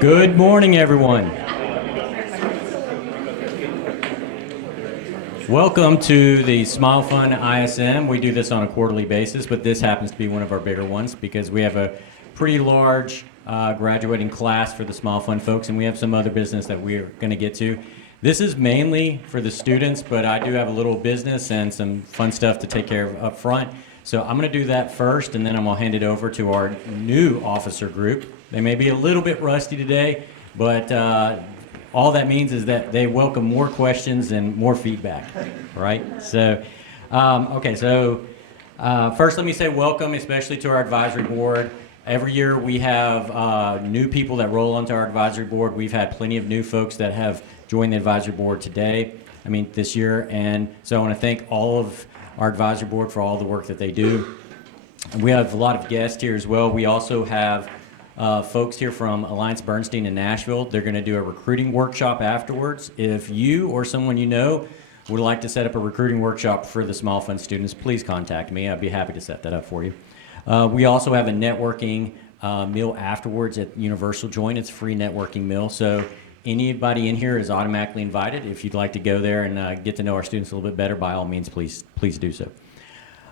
Good morning, everyone. Welcome to the Smile Fund ISM. We do this on a quarterly basis, but this happens to be one of our bigger ones because we have a pretty large graduating class for the Smile Fund folks, and we have some other business that we're going to get to. This is mainly for the students, but I do have a little business and some fun stuff to take care of up front. So I'm going to do that first, and then I'm going to hand it over to our new officer group. They may be a little bit rusty today, but all that means is that they welcome more questions and more feedback, right? So, first let me say welcome, especially to our advisory board. Every year we have new people that roll onto our advisory board. We've had plenty of new folks that have joined the advisory board this year, and so I want to thank all of our advisory board for all the work that they do. And we have a lot of guests here as well. We also have folks here from Alliance Bernstein in Nashville. They're going to do a recruiting workshop afterwards. If you or someone you know would like to set up a recruiting workshop for the Smile Fund students, please contact me. I'd be happy to set that up for you. We also have a networking meal afterwards at Universal Joint. It's a free networking meal, so anybody in here is automatically invited. If you'd like to go there and get to know our students a little bit better, by all means, please do so.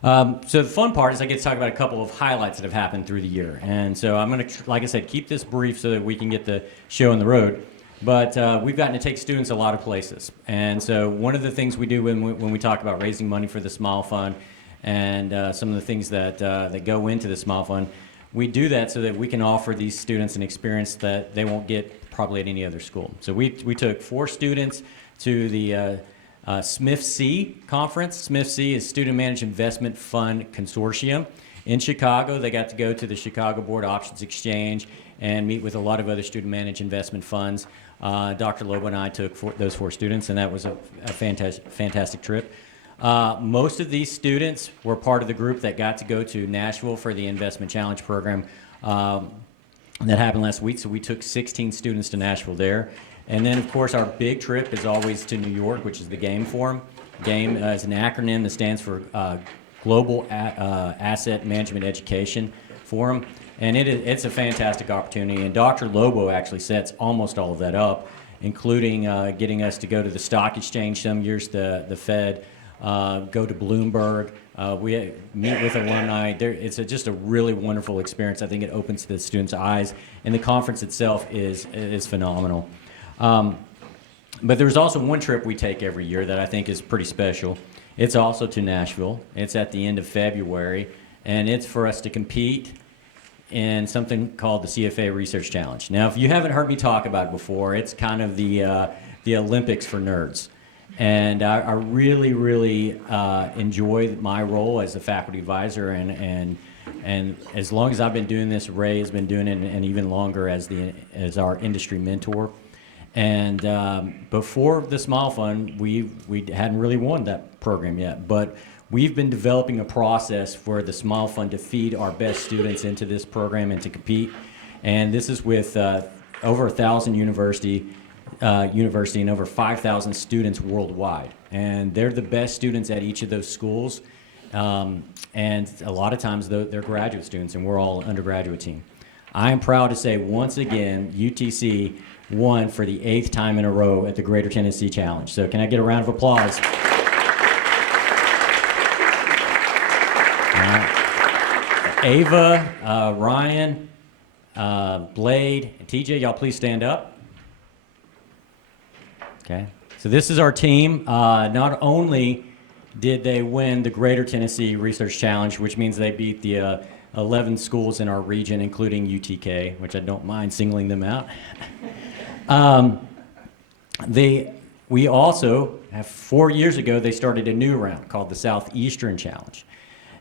So the fun part is I get to talk about a couple of highlights that have happened through the year. And so I'm going to, like I said, keep this brief so that we can get the show on the road. But we've gotten to take students a lot of places. And so one of the things we do when we talk about raising money for the Smile Fund and some of the things that go into the Smile Fund, we do that so that we can offer these students an experience that they won't get probably at any other school. So we took 4 students to the SMIFC conference. SMIFC is Student Managed Investment Fund Consortium. In Chicago, they got to go to the Chicago Board Options Exchange and meet with a lot of other student managed investment funds. Dr. Lobo and I took those 4 students, and that was a fantastic trip. Most of these students were part of the group that got to go to Nashville for the Investment Challenge program that happened last week. So we took 16 students to Nashville there. And then, of course, our big trip is always to New York, which is the GAME Forum. GAME is an acronym that stands for Global Asset Management Education Forum. And it's a fantastic opportunity. And Dr. Lobo actually sets almost all of that up, including getting us to go to the stock exchange some years, the Fed, go to Bloomberg. We meet with alumni. It's just a really wonderful experience. I think it opens the students' eyes. And the conference itself is phenomenal. But there's also one trip we take every year that I think is pretty special. It's also to Nashville. It's at the end of February, and it's for us to compete in something called the CFA Research Challenge. Now, if you haven't heard me talk about it before, it's kind of the Olympics for nerds. And I really, really enjoy my role as a faculty advisor, and as long as I've been doing this, Ray has been doing it, and even longer as our industry mentor. And before the Smile Fund, we hadn't really won that program yet, but we've been developing a process for the Smile Fund to feed our best students into this program and to compete. And this is with over 1,000 university and over 5,000 students worldwide. And they're the best students at each of those schools. And a lot of times they're graduate students, and we're all undergraduate team. I am proud to say once again, UTC won for the 8th time in a row at the Greater Tennessee Challenge. So can I get a round of applause? Ava, Ryan, Blade, and TJ, y'all please stand up. Okay, so this is our team. Not only did they win the Greater Tennessee Research Challenge, which means they beat the 11 schools in our region, including UTK, which I don't mind singling them out. We also, 4 years ago, they started a new round called the Southeastern Challenge.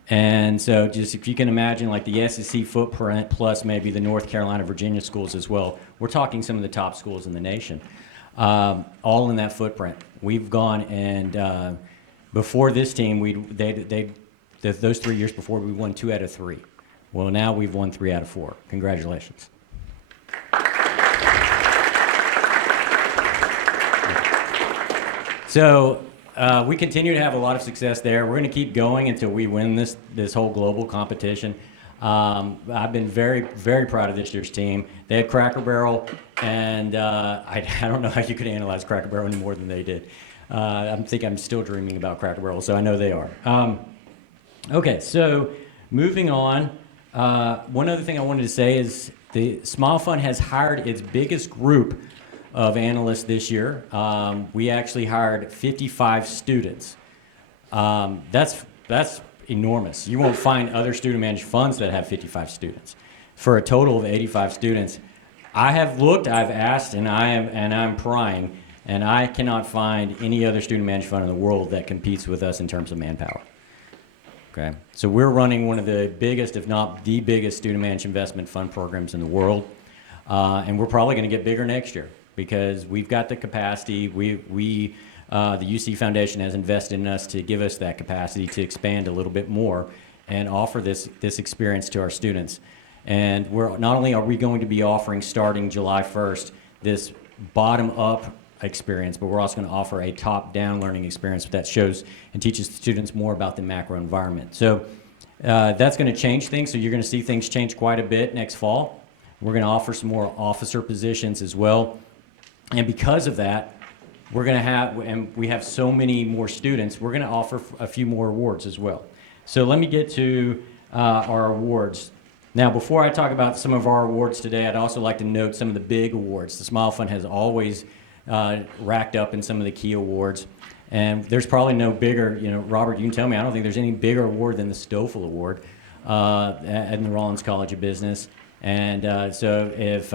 And so just if you can imagine like the SEC footprint plus maybe the North Carolina, Virginia schools as well, we're talking some of the top schools in the nation, all in that footprint. We've gone and before this team, those 3 years before, we won 2 out of 3. Well, now we've won 3 out of 4. Congratulations. So we continue to have a lot of success there. We're going to keep going until we win this whole global competition. I've been very, very proud of this year's team. They had Cracker Barrel, and I don't know how you could analyze Cracker Barrel any more than they did. I think I'm still dreaming about Cracker Barrel, so I know they are. Okay, so moving on. One other thing I wanted to say is the Smile Fund has hired its biggest group of analysts this year. We actually hired 55 students. That's enormous. You won't find other student managed funds that have 55 students. For a total of 85 students, I have looked, I've asked, and I'm prying, and I cannot find any other student managed fund in the world that competes with us in terms of manpower. Okay, so we're running one of the biggest, if not the biggest, student managed investment fund programs in the world, and we're probably going to get bigger next year because we've got the capacity. The UC Foundation has invested in us to give us that capacity to expand a little bit more and offer this experience to our students. And not only are we going to be offering starting July 1st this bottom-up experience, but we're also going to offer a top-down learning experience that shows and teaches students more about the macro environment. So that's going to change things. So you're going to see things change quite a bit next fall. We're going to offer some more officer positions as well. And because of that, we're going to have, and we have so many more students, we're going to offer a few more awards as well. So let me get to our awards. Now, before I talk about some of our awards today, I'd also like to note some of the big awards. The Smile Fund has always racked up in some of the key awards. And there's probably no bigger, Robert, you can tell me, I don't think there's any bigger award than the Stoffel Award at the Rollins College of Business. And so if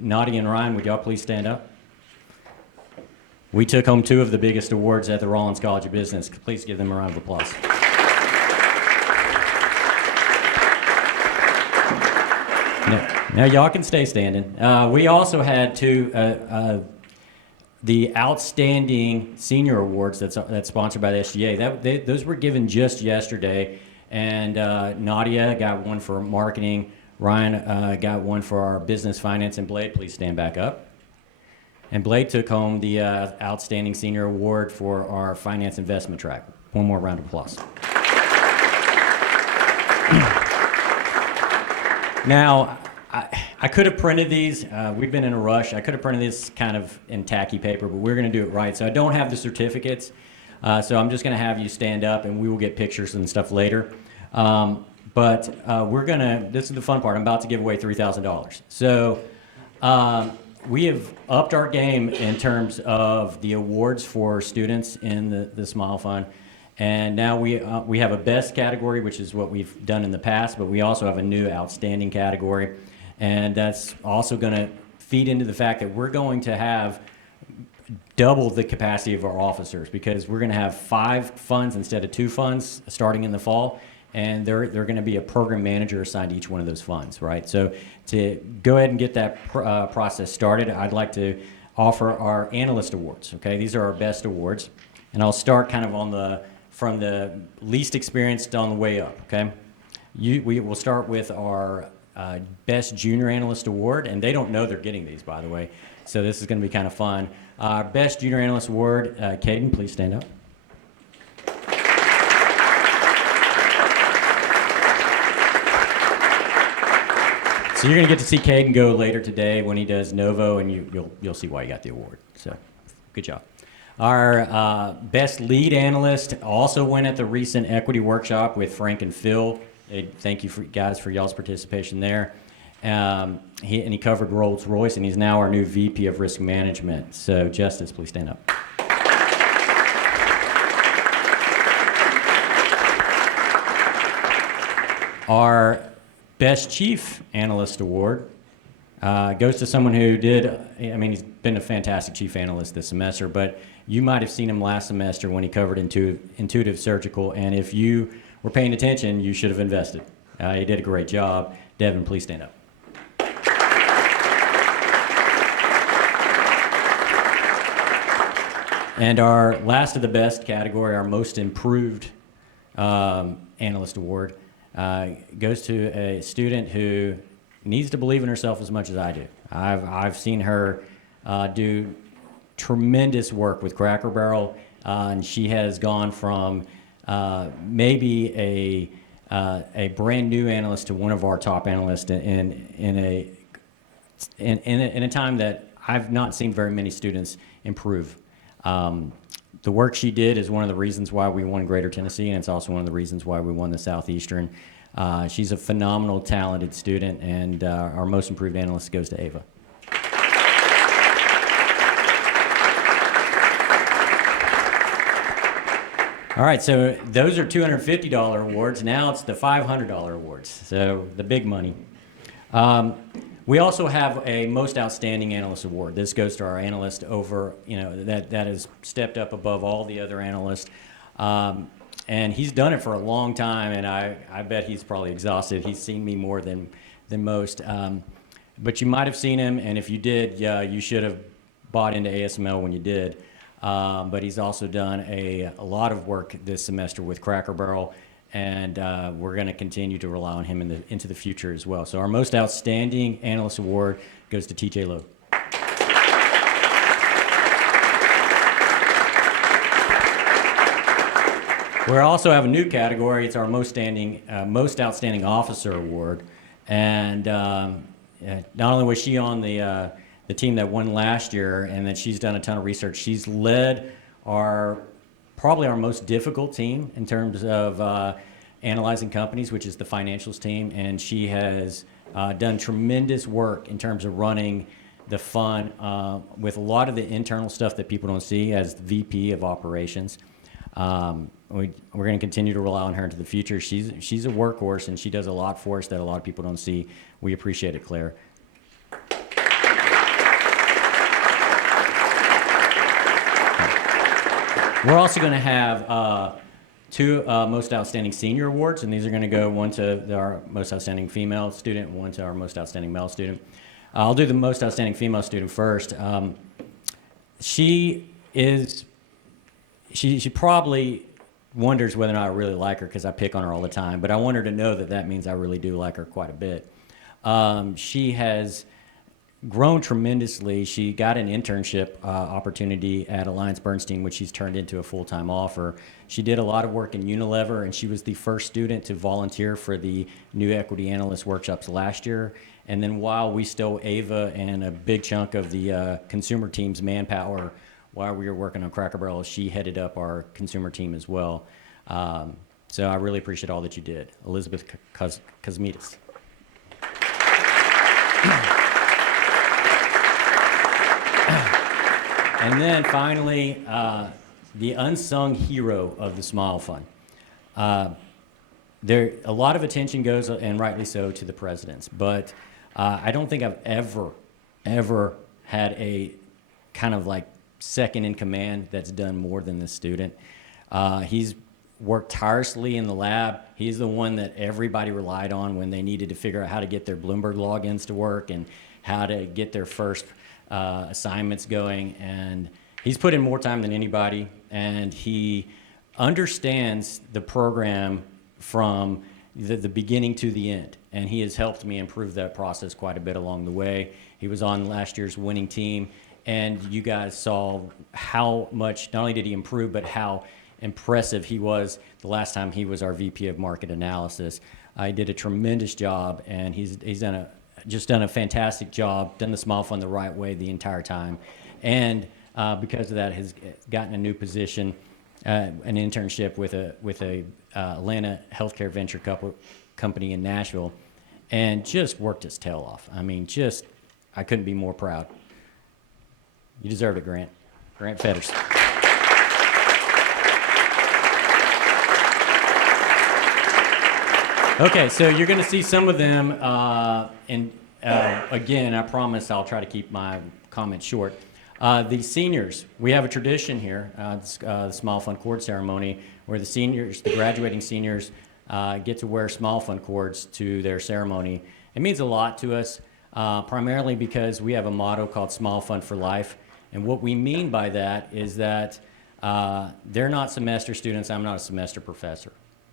Nadia and Ryan, would y'all please stand up? We took home 2 of the biggest awards at the Rollins College of Business. Please give them a round of applause. Now y'all can stay standing. We also had 2, the Outstanding Senior Awards that's sponsored by the SGA. Those were given just yesterday, and Nadia got one for marketing. Ryan got one for our business finance, and Blade, please stand back up. And Blade took home the Outstanding Senior Award for our finance investment track. One more round of applause. Now, I could have printed these. We've been in a rush. I could have printed this kind of in tacky paper, but we're going to do it right. So I don't have the certificates. So I'm just going to have you stand up, and we will get pictures and stuff later. But this is the fun part. I'm about to give away $3,000. So we have upped our game in terms of the awards for students in the Smile Fund. And now we have a best category, which is what we've done in the past, but we also have a new outstanding category. And that's also going to feed into the fact that we're going to have double the capacity of our officers because we're going to have 5 funds instead of 2 funds starting in the fall. And they're going to be a program manager assigned to each one of those funds, right? So to go ahead and get that process started, I'd like to offer our analyst awards, okay? These are our best awards. And I'll start kind of from the least experienced on the way up, okay? We will start with our Best Junior Analyst Award, and they don't know they're getting these, by the way. So this is going to be kind of fun. Our Best Junior Analyst Award, Caden, please stand up. So you're going to get to see Caden go later today when he does Novo, and you'll see why he got the award. So good job. Our Best Lead Analyst also went at the recent equity workshop with Frank and Phil. Thank you guys for y'all's participation there. He covered Rolls-Royce, and he's now our new VP of Risk Management. So Justice, please stand up. Our Best Chief Analyst Award goes to someone who he's been a fantastic chief analyst this semester, but you might have seen him last semester when he covered Intuitive Surgical, and if you were paying attention, you should have invested. He did a great job. Devin, please stand up. And our last of the best category, our Most Improved Analyst Award, goes to a student who needs to believe in herself as much as I do. I've seen her do tremendous work with Cracker Barrel, and she has gone from maybe a brand new analyst to one of our top analysts in a time that I've not seen very many students improve. The work she did is one of the reasons why we won Greater Tennessee, and it's also one of the reasons why we won the Southeastern. She's a phenomenal, talented student, and our most improved analyst goes to Ava. All right, so those are $250 awards. Now it's the $500 awards, so the big money. We also have a Most Outstanding Analyst Award. This goes to our analyst over, that has stepped up above all the other analysts. And he's done it for a long time, and I bet he's probably exhausted. He's seen me more than most. But you might have seen him, and if you did, yeah, you should have bought into ASML when you did. But he's also done a lot of work this semester with Cracker Barrel, and we're going to continue to rely on him into the future as well. So our Most Outstanding Analyst Award goes to TJ Lowe. We also have a new category. It's our Most Outstanding Officer Award, and not only was she on the team that won last year, and that she's done a ton of research. She's led probably our most difficult team in terms of analyzing companies, which is the financials team, and she has done tremendous work in terms of running the fund with a lot of the internal stuff that people don't see as the VP of operations. We're going to continue to rely on her into the future. She's a workhorse, and she does a lot for us that a lot of people don't see. We appreciate it, Claire. We're also going to have two Most Outstanding Senior Awards, and these are going to go one to our Most Outstanding Female Student, one to our Most Outstanding Male Student. I'll do the Most Outstanding Female Student first. She probably wonders whether or not I really like her because I pick on her all the time, but I want her to know that means I really do like her quite a bit. She has grown tremendously. She got an internship opportunity at AllianceBernstein, which she's turned into a full-time offer. She did a lot of work in Unilever, and she was the first student to volunteer for the new equity analyst workshops last year. And then while we stole Ava and a big chunk of the consumer team's manpower while we were working on Cracker Barrel, she headed up our consumer team as well. So I really appreciate all that you did. Elizabeth Kosmides. And then finally, the unsung hero of the Smile Fund. A lot of attention goes, and rightly so, to the presidents, but I don't think I've ever had a kind of like second in command that's done more than this student. He's worked tirelessly in the lab. He's the one that everybody relied on when they needed to figure out how to get their Bloomberg logins to work and how to get their first assignments going, and he's put in more time than anybody, and he understands the program from the beginning to the end, and he has helped me improve that process quite a bit along the way. He was on last year's winning team, and you guys saw how much, not only did he improve, but how impressive he was the last time he was our VP of Market Analysis. He did a tremendous job, and he's done a fantastic job, done the Smile Fund the right way the entire time, and because of that has gotten a new position, an internship with a Atlanta healthcare venture company in Nashville, and just worked his tail off. I mean, I couldn't be more proud. You deserve it, Grant. Grant Fetters. Okay, so you're going to see some of them, and again, I promise I'll try to keep my comments short. The seniors, we have a tradition here, the Smile Fund Cord Ceremony, where the graduating seniors, get to wear Smile Fund cords to their ceremony. It means a lot to us, primarily because we have a motto called Smile Fund for Life, and what we mean by that is that they're not semester students, I'm not a semester professor.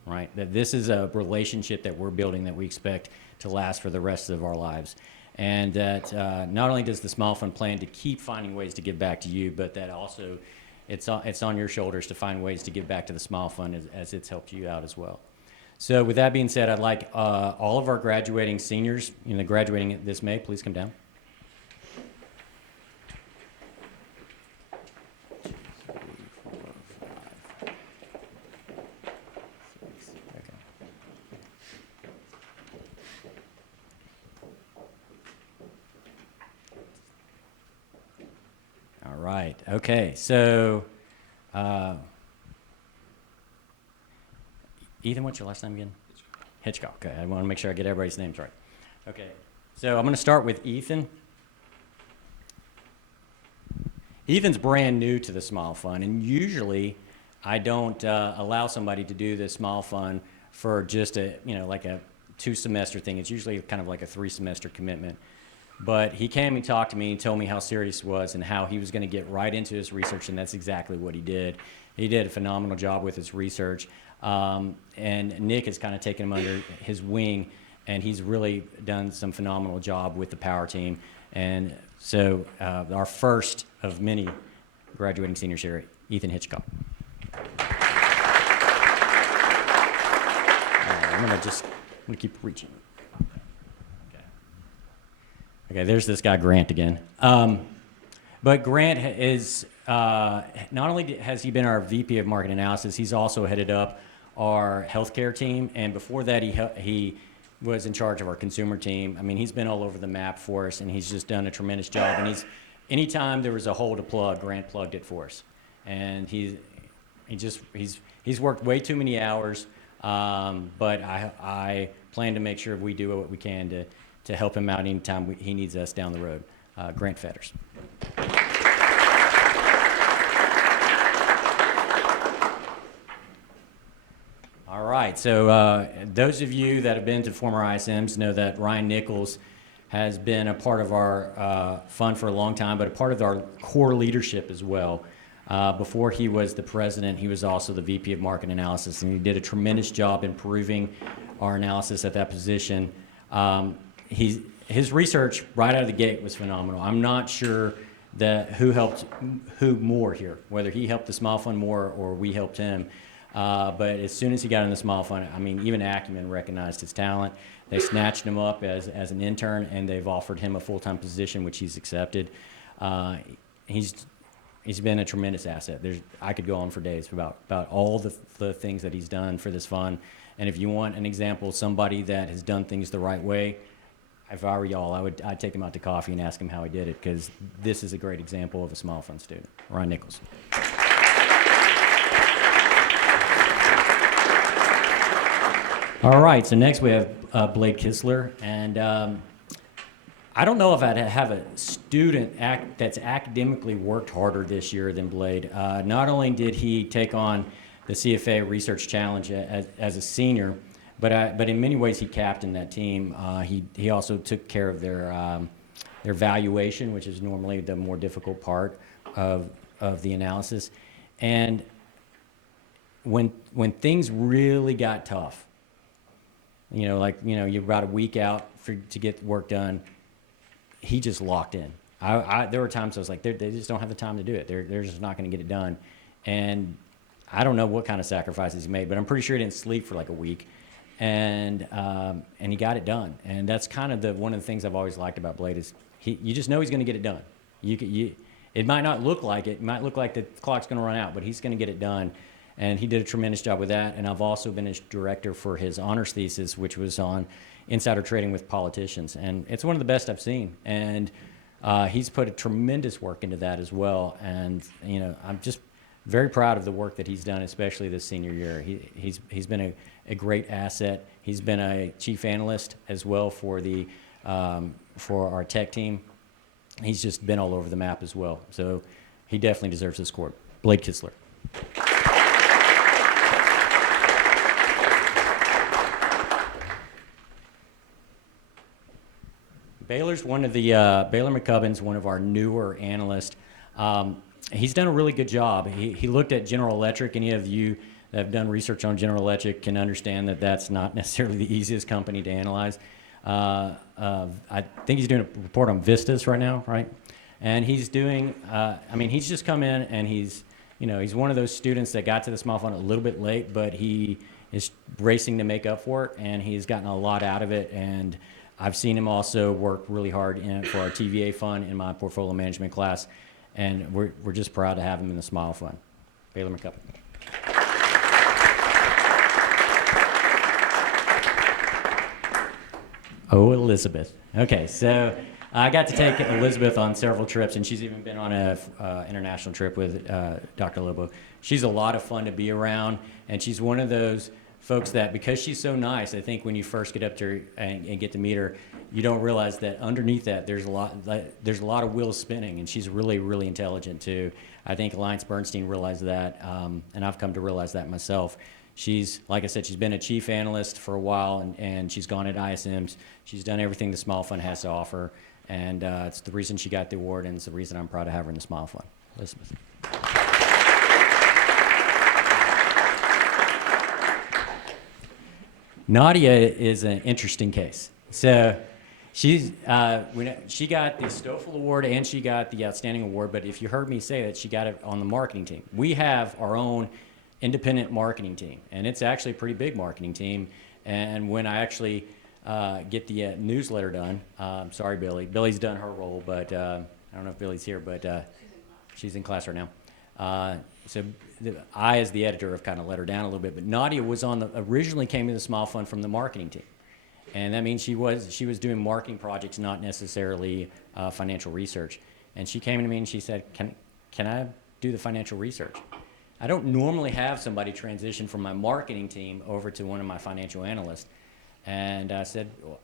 Right? That this is a relationship that we're building that we expect to last for the rest of our lives. And that not only does the Smile Fund plan to keep finding ways to give back to you, but that also it's on your shoulders to find ways to give back to the Smile Fund as it's helped you out as well. So with that being said, I'd like all of our graduating seniors, graduating this May, please come down. All right. Okay. So, Ethan, what's your last name again? Hitchcock. Okay. I want to make sure I get everybody's names right. Okay. So I'm going to start with Ethan. Ethan's brand new to the Smile Fund, and usually I don't allow somebody to do the Smile Fund for just like a 2-semester thing. It's usually kind of like a 3-semester commitment. But he came and talked to me and told me how serious he was and how he was going to get right into his research, and that's exactly what he did. He did a phenomenal job with his research, and Nick has kind of taken him under his wing, and he's really done some phenomenal job with the power team. And so our first of many graduating seniors here, Ethan Hitchcock. I'm going to keep reaching. Okay, there's this guy, Grant, again. But Grant is, not only has he been our VP of Market Analysis, he's also headed up our healthcare team. And before that, he was in charge of our consumer team. I mean, he's been all over the map for us, and he's just done a tremendous job. And anytime there was a hole to plug, Grant plugged it for us. And he's worked way too many hours, but I plan to make sure we do what we can to help him out anytime he needs us down the road. Grant Fetters. All right, so those of you that have been to former ISMs know that Ryan Nichols has been a part of our fund for a long time, but a part of our core leadership as well. Before he was the president, he was also the VP of Market Analysis, and he did a tremendous job improving our analysis at that position. His research right out of the gate was phenomenal. I'm not sure that who helped who more here, whether he helped the Smile Fund more or we helped him. But as soon as he got in the Smile Fund, I mean, even Acumen recognized his talent. They snatched him up as an intern, and they've offered him a full-time position, which he's accepted. He's been a tremendous asset. I could go on for days about all the things that he's done for this fund. And if you want an example of somebody that has done things the right way, if I were y'all, I'd take him out to coffee and ask him how he did it, because this is a great example of a Smile Fund student. Ryan Nichols. All right, so next we have Blade Kistler, and I don't know if I'd have a student that's academically worked harder this year than Blade. Not only did he take on the CFA Research Challenge as a senior, but in many ways he captained that team. He also took care of their valuation, which is normally the more difficult part of the analysis. And when things really got tough, you're about a week out to get work done, he just locked in. There were times I was like, they just don't have the time to do it. They're just not going to get it done. And I don't know what kind of sacrifices he made, but I'm pretty sure he didn't sleep for like a week. And he got it done. And that's kind of one of the things I've always liked about Blade is you just know he's going to get it done. It might not look like it. It might look like the clock's going to run out, but he's going to get it done. And he did a tremendous job with that. And I've also been his director for his honors thesis, which was on insider trading with politicians. And it's one of the best I've seen. And he's put a tremendous work into that as well. And, I'm just very proud of the work that he's done, especially this senior year. He's been a great asset. He's been a chief analyst as well for our tech team. He's just been all over the map as well. So he definitely deserves this award. Blade Kistler. Baylor's one of the Baylor McCubbin's one of our newer analysts. He's done a really good job. He looked at General Electric. Any of you that have done research on General Electric can understand that that's not necessarily the easiest company to analyze. I think he's doing a report on Vistas right now, right? And he's doing. He's just come in and he's one of those students that got to the Smile Fund a little bit late, but he is racing to make up for it, and he's gotten a lot out of it. And I've seen him also work really hard for our TVA fund in my portfolio management class, and we're just proud to have him in the Smile Fund. Baylor McCubbin. Oh, Elizabeth. Okay, so I got to take Elizabeth on several trips, and she's even been on a international trip with Dr. Lobo. She's a lot of fun to be around, and she's one of those folks that, because she's so nice, I think when you first get up to her and get to meet her, you don't realize that underneath that there's a lot of wheels spinning, and she's really, really intelligent too. I think Alliance Bernstein realized that, and I've come to realize that myself. She's, like I said, she's been a chief analyst for a while, and she's gone at ISMs. She's done everything the Smile Fund has to offer, and it's the reason she got the award, and it's the reason I'm proud to have her in the Smile Fund. Elizabeth. Nadia is an interesting case. So she got the Stoffel Award and she got the Outstanding Award, but if you heard me say that, she got it on the marketing team. We have our own independent marketing team, and it's actually a pretty big marketing team. And when I actually get the newsletter done, sorry, Billy. Billy's done her role, but I don't know if Billy's here, but she's in class right now. So I, as the editor, have kind of let her down a little bit. But Nadia was originally came to the Smile Fund from the marketing team, and that means she was doing marketing projects, not necessarily financial research. And she came to me and she said, "Can I do the financial research?" I don't normally have somebody transition from my marketing team over to one of my financial analysts. And I said, well,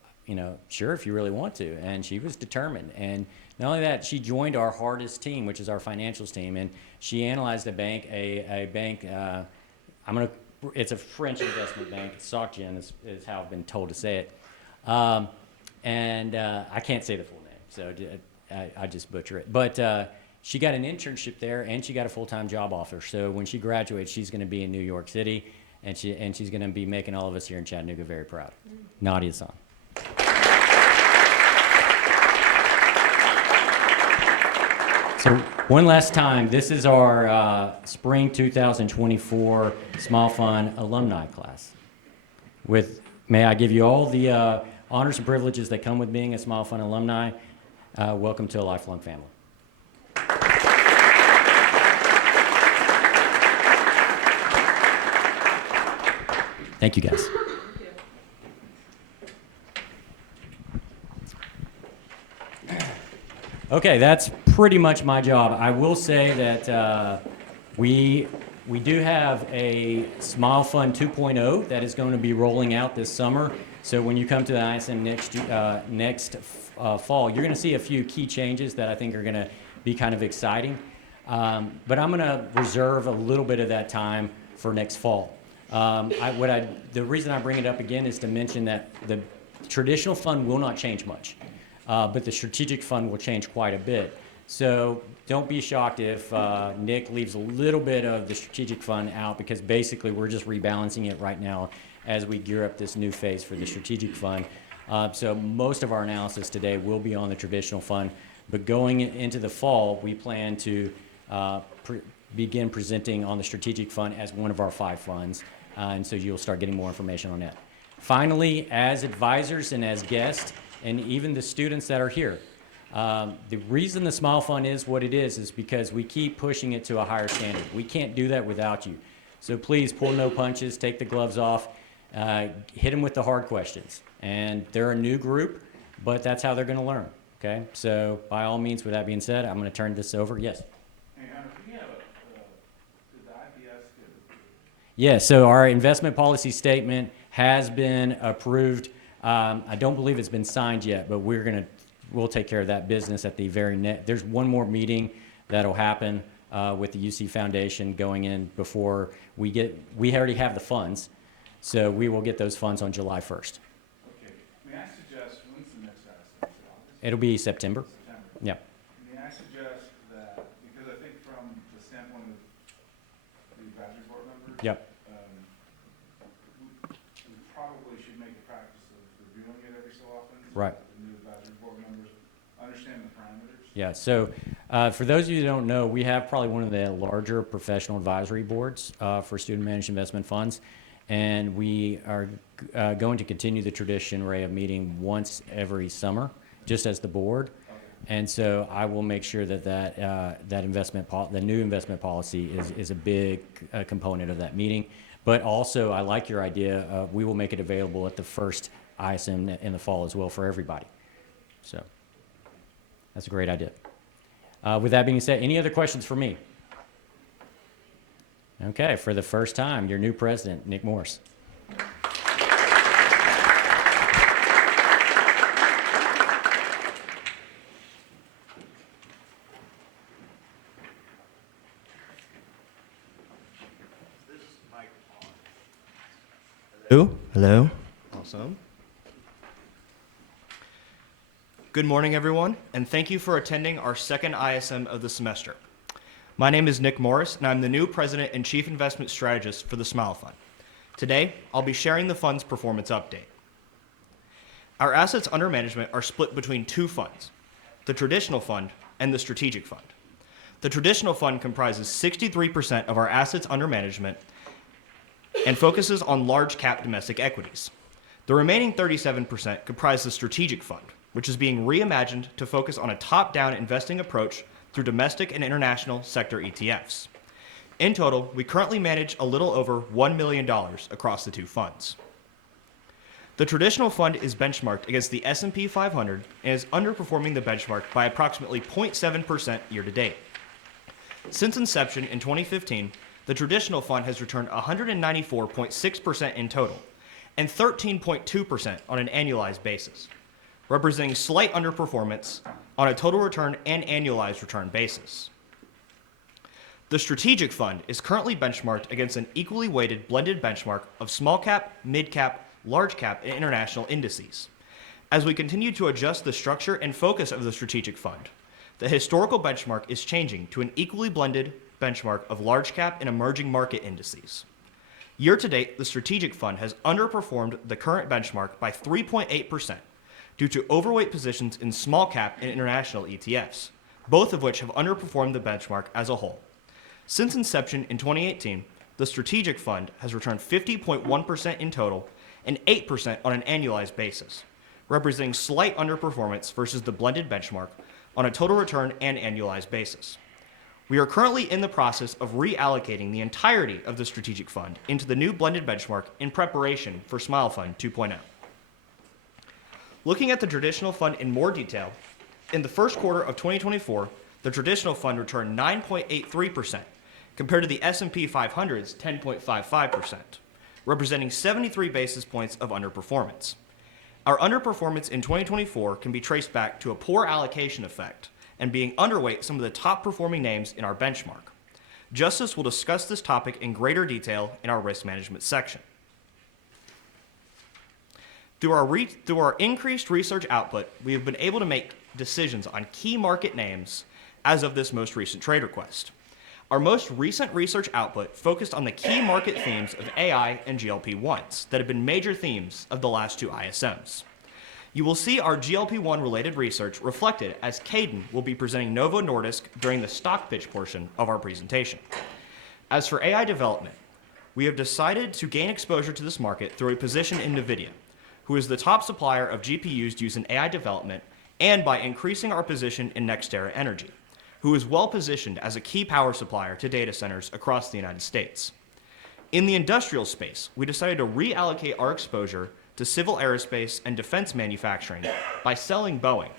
sure, if you really want to. And she was determined. And not only that, she joined our hardest team, which is our financials team. And she analyzed a bank, it's a French investment bank. SocGen is how I've been told to say it. And I can't say the full name, so I just butcher it. But she got an internship there, and she got a full-time job offer. So when she graduates, she's going to be in New York City, and she's going to be making all of us here in Chattanooga very proud. Nadia's on. So one last time, this is our spring 2024 Smile Fund alumni class. May I give you all the honors and privileges that come with being a Smile Fund alumni. Welcome to a lifelong family. Thank you, guys. Okay, that's pretty much my job. I will say that we do have a Smile Fund 2.0 that is going to be rolling out this summer. So when you come to the ISM next fall, you're going to see a few key changes that I think are going to be kind of exciting. But I'm going to reserve a little bit of that time for next fall. The reason I bring it up again is to mention that the traditional fund will not change much, but the strategic fund will change quite a bit. So don't be shocked if Nick leaves a little bit of the strategic fund out, because basically we're just rebalancing it right now as we gear up this new phase for the strategic fund. So most of our analysis today will be on the traditional fund, but going into the fall, we plan to begin presenting on the strategic fund as one of our 5 funds. And so you'll start getting more information on that. Finally, as advisors and as guests, and even the students that are here, the reason the Smile Fund is what it is because we keep pushing it to a higher standard. We can't do that without you. So please pull no punches, take the gloves off, hit them with the hard questions. And they're a new group, but that's how they're going to learn. Okay? So by all means, with that being said, I'm going to turn this over. Yes? Yeah, so our investment policy statement has been approved. I don't believe it's been signed yet, but we'll take care of that business at the very next. There's one more meeting that'll happen with the UC Foundation going in before we already have the funds, so we will get those funds on July 1st. Okay. May I suggest, when's the next ISM? It'll be September. Yeah. May I suggest that, because I think from the standpoint of the advisory board members, Yep. we probably should make a practice of reviewing it every so often. So Right. that the new advisory board members understand the parameters. Yeah, so for those of you who don't know, we have probably one of the larger professional advisory boards for student managed investment funds. And we are going to continue the tradition, Ray, of meeting once every summer, just as the board. And so I will make sure that the new investment policy is a big component of that meeting. But also, I like your idea of we will make it available at the first ISM in the fall as well for everybody. So that's a great idea. With that being said, any other questions for me? Okay, for the first time, your new president, Nick Morris. Hello. Hello. Awesome. Good morning, everyone, and thank you for attending our second ISM of the semester. My name is Nick Morris, and I'm the new President and Chief Investment Strategist for the Smile Fund. Today, I'll be sharing the fund's performance update. Our assets under management are split between two funds, the Traditional Fund and the Strategic Fund. The Traditional Fund comprises 63% of our assets under management and focuses on large cap domestic equities. The remaining 37% comprise the Strategic Fund, which is being reimagined to focus on a top-down investing approach through domestic and international sector ETFs. In total, we currently manage a little over $1 million across the two funds. The Traditional Fund is benchmarked against the S&P 500 and is underperforming the benchmark by approximately 0.7% year to date. Since inception in 2015, the Traditional Fund has returned 194.6% in total and 13.2% on an annualized basis, representing slight underperformance on a total return and annualized return basis. The Strategic Fund is currently benchmarked against an equally weighted blended benchmark of small cap, mid cap, large cap, and international indices. As we continue to adjust the structure and focus of the Strategic Fund, the historical benchmark is changing to an equally blended benchmark of large cap and emerging market indices. Year to date, the Strategic Fund has underperformed the current benchmark by 3.8% due to overweight positions in small cap and international ETFs, both of which have underperformed the benchmark as a whole. Since inception in 2018, the Strategic Fund has returned 50.1% in total and 8% on an annualized basis, representing slight underperformance versus the blended benchmark on a total return and annualized basis. We are currently in the process of reallocating the entirety of the Strategic Fund into the new blended benchmark in preparation for Smile Fund 2.0. Looking at the Traditional Fund in more detail, in the first quarter of 2024, the Traditional Fund returned 9.83%, compared to the S&P 500's 10.55%, representing 73 basis points of underperformance. Our underperformance in 2024 can be traced back to a poor allocation effect and being underweight some of the top performing names in our benchmark. Justice will discuss this topic in greater detail in our risk management section. Through our increased research output, we have been able to make decisions on key market names as of this most recent trade request. Our most recent research output focused on the key market themes of AI and GLP-1s that have been major themes of the last two ISMs. You will see our GLP-1 related research reflected as Caden will be presenting Novo Nordisk during the stock pitch portion of our presentation. As for AI development, we have decided to gain exposure to this market through a position in NVIDIA, who is the top supplier of GPUs used in AI development, and by increasing our position in NextEra Energy, who is well positioned as a key power supplier to data centers across the United States. In the industrial space, we decided to reallocate our exposure to civil aerospace and defense manufacturing by selling Boeing,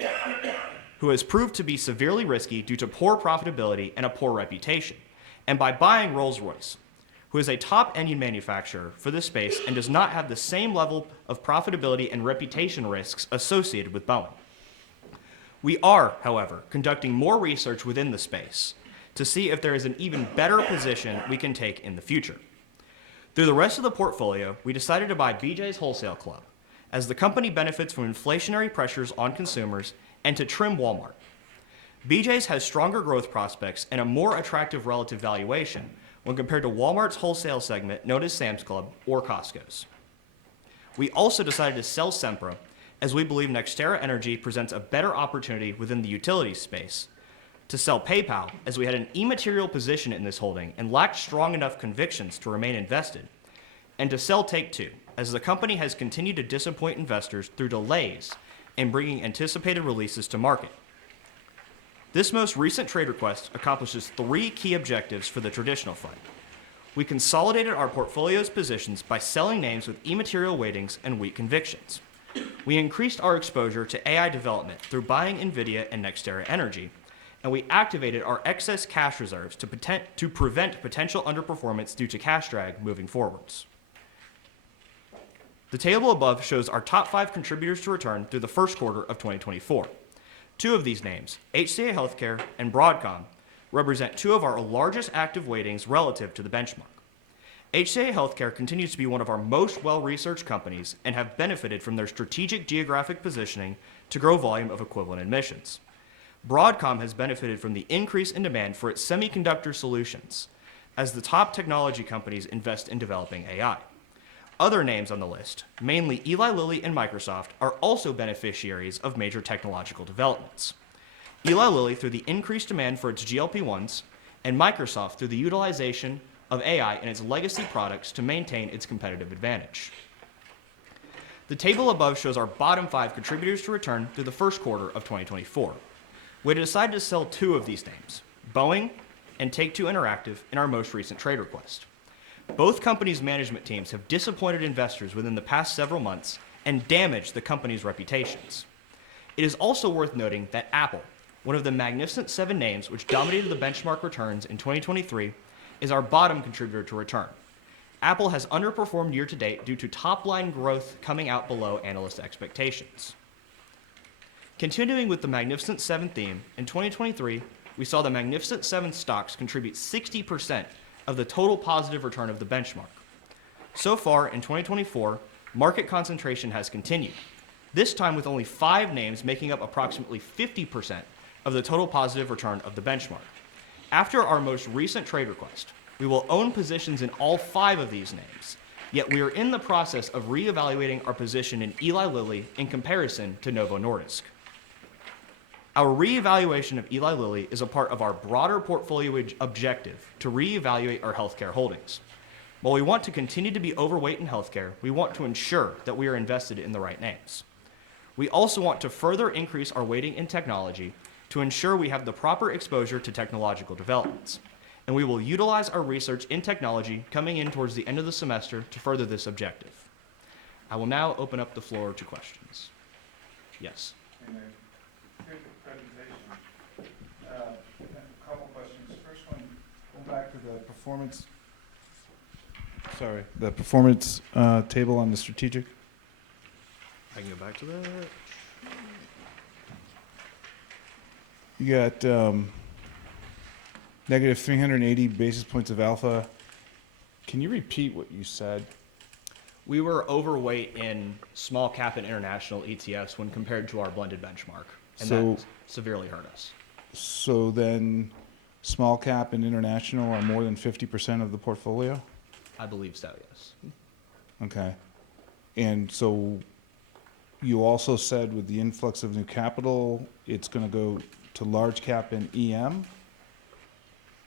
who has proved to be severely risky due to poor profitability and a poor reputation, and by buying Rolls-Royce, who is a top engine manufacturer for this space and does not have the same level of profitability and reputation risks associated with Boeing. We are, however, conducting more research within the space to see if there is an even better position we can take in the future. Through the rest of the portfolio, we decided to buy BJ's Wholesale Club, as the company benefits from inflationary pressures on consumers and to trim Walmart. BJ's has stronger growth prospects and a more attractive relative valuation when compared to Walmart's wholesale segment known as Sam's Club or Costco's. We also decided to sell Sempra, as we believe NextEra Energy presents a better opportunity within the utilities space, to sell PayPal, as we had an immaterial position in this holding and lacked strong enough convictions to remain invested, and to sell Take-Two, as the company has continued to disappoint investors through delays in bringing anticipated releases to market. This most recent trade request accomplishes 3 key objectives for the traditional fund. We consolidated our portfolio's positions by selling names with immaterial weightings and weak convictions. We increased our exposure to AI development through buying NVIDIA and NextEra Energy, and we activated our excess cash reserves to prevent potential underperformance due to cash drag moving forwards. The table above shows our top 5 contributors to return through the first quarter of 2024. 2 of these names, HCA Healthcare and Broadcom, represent 2 of our largest active weightings relative to the benchmark. HCA Healthcare continues to be one of our most well-researched companies and have benefited from their strategic geographic positioning to grow volume of equivalent admissions. Broadcom has benefited from the increase in demand for its semiconductor solutions as the top technology companies invest in developing AI. Other names on the list, mainly Eli Lilly and Microsoft, are also beneficiaries of major technological developments. Eli Lilly through the increased demand for its GLP-1s, and Microsoft through the utilization of AI in its legacy products to maintain its competitive advantage. The table above shows our bottom 5 contributors to return through the first quarter of 2024. We decided to sell 2 of these names, Boeing and Take-Two Interactive, in our most recent trade request. Both companies' management teams have disappointed investors within the past several months and damaged the company's reputations. It is also worth noting that Apple, one of the Magnificent 7 names which dominated the benchmark returns in 2023, is our bottom contributor to return. Apple has underperformed year to date due to top-line growth coming out below analyst expectations. Continuing with the Magnificent 7 theme, in 2023, we saw the Magnificent 7 stocks contribute 60% of the total positive return of the benchmark. So far in 2024, market concentration has continued, this time with only 5 names making up approximately 50% of the total positive return of the benchmark. After our most recent trade request, we will own positions in all 5 of these names, yet we are in the process of reevaluating our position in Eli Lilly in comparison to Novo Nordisk. Our reevaluation of Eli Lilly is a part of our broader portfolio objective to reevaluate our healthcare holdings. While we want to continue to be overweight in healthcare, we want to ensure that we are invested in the right names. We also want to further increase our weighting in technology to ensure we have the proper exposure to technological developments, and we will utilize our research in technology coming in towards the end of the semester to further this objective. I will now open up the floor to questions. Yes. And then, good presentation. A couple questions. First one, going back to the performance table on the strategic. I can go back to that. You got negative 380 basis points of alpha. Can you repeat what you said? We were overweight in small cap and international ETFs when compared to our blended benchmark, and that severely hurt us. So then small cap and international are more than 50% of the portfolio? I believe so, yes. Okay. And so you also said with the influx of new capital, it's going to go to large cap and EM?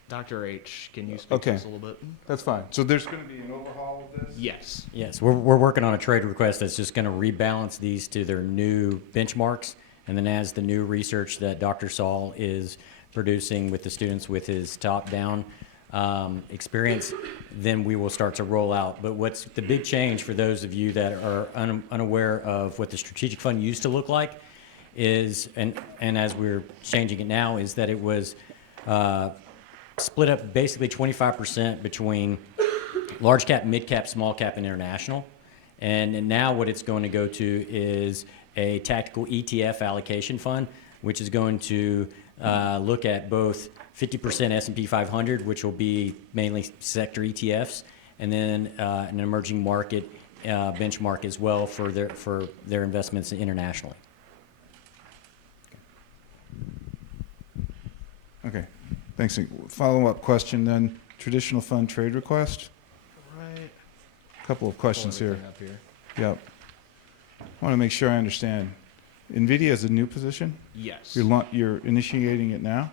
Dr. H, can you speak to this a little bit? That's fine. So there's going to be an overhaul of this? Yes. Yes, we're working on a trade request that's just going to rebalance these to their new benchmarks. And then as the new research that Dr. Saul is producing with the students with his top-down experience, then we will start to roll out. But what's the big change for those of you that are unaware of what the strategic fund used to look like is, and as we're changing it now, is that it was split up basically 25% between large cap, mid cap, small cap, and international. And now what it's going to go to is a tactical ETF allocation fund, which is going to look at both 50% S&P 500, which will be mainly sector ETFs, and then an emerging market benchmark as well for their investments internationally. Okay. Thanks. Follow-up question then. Traditional fund trade request? Right. A couple of questions here. Up here. Yep. I want to make sure I understand. NVIDIA is a new position? Yes. You're initiating it now?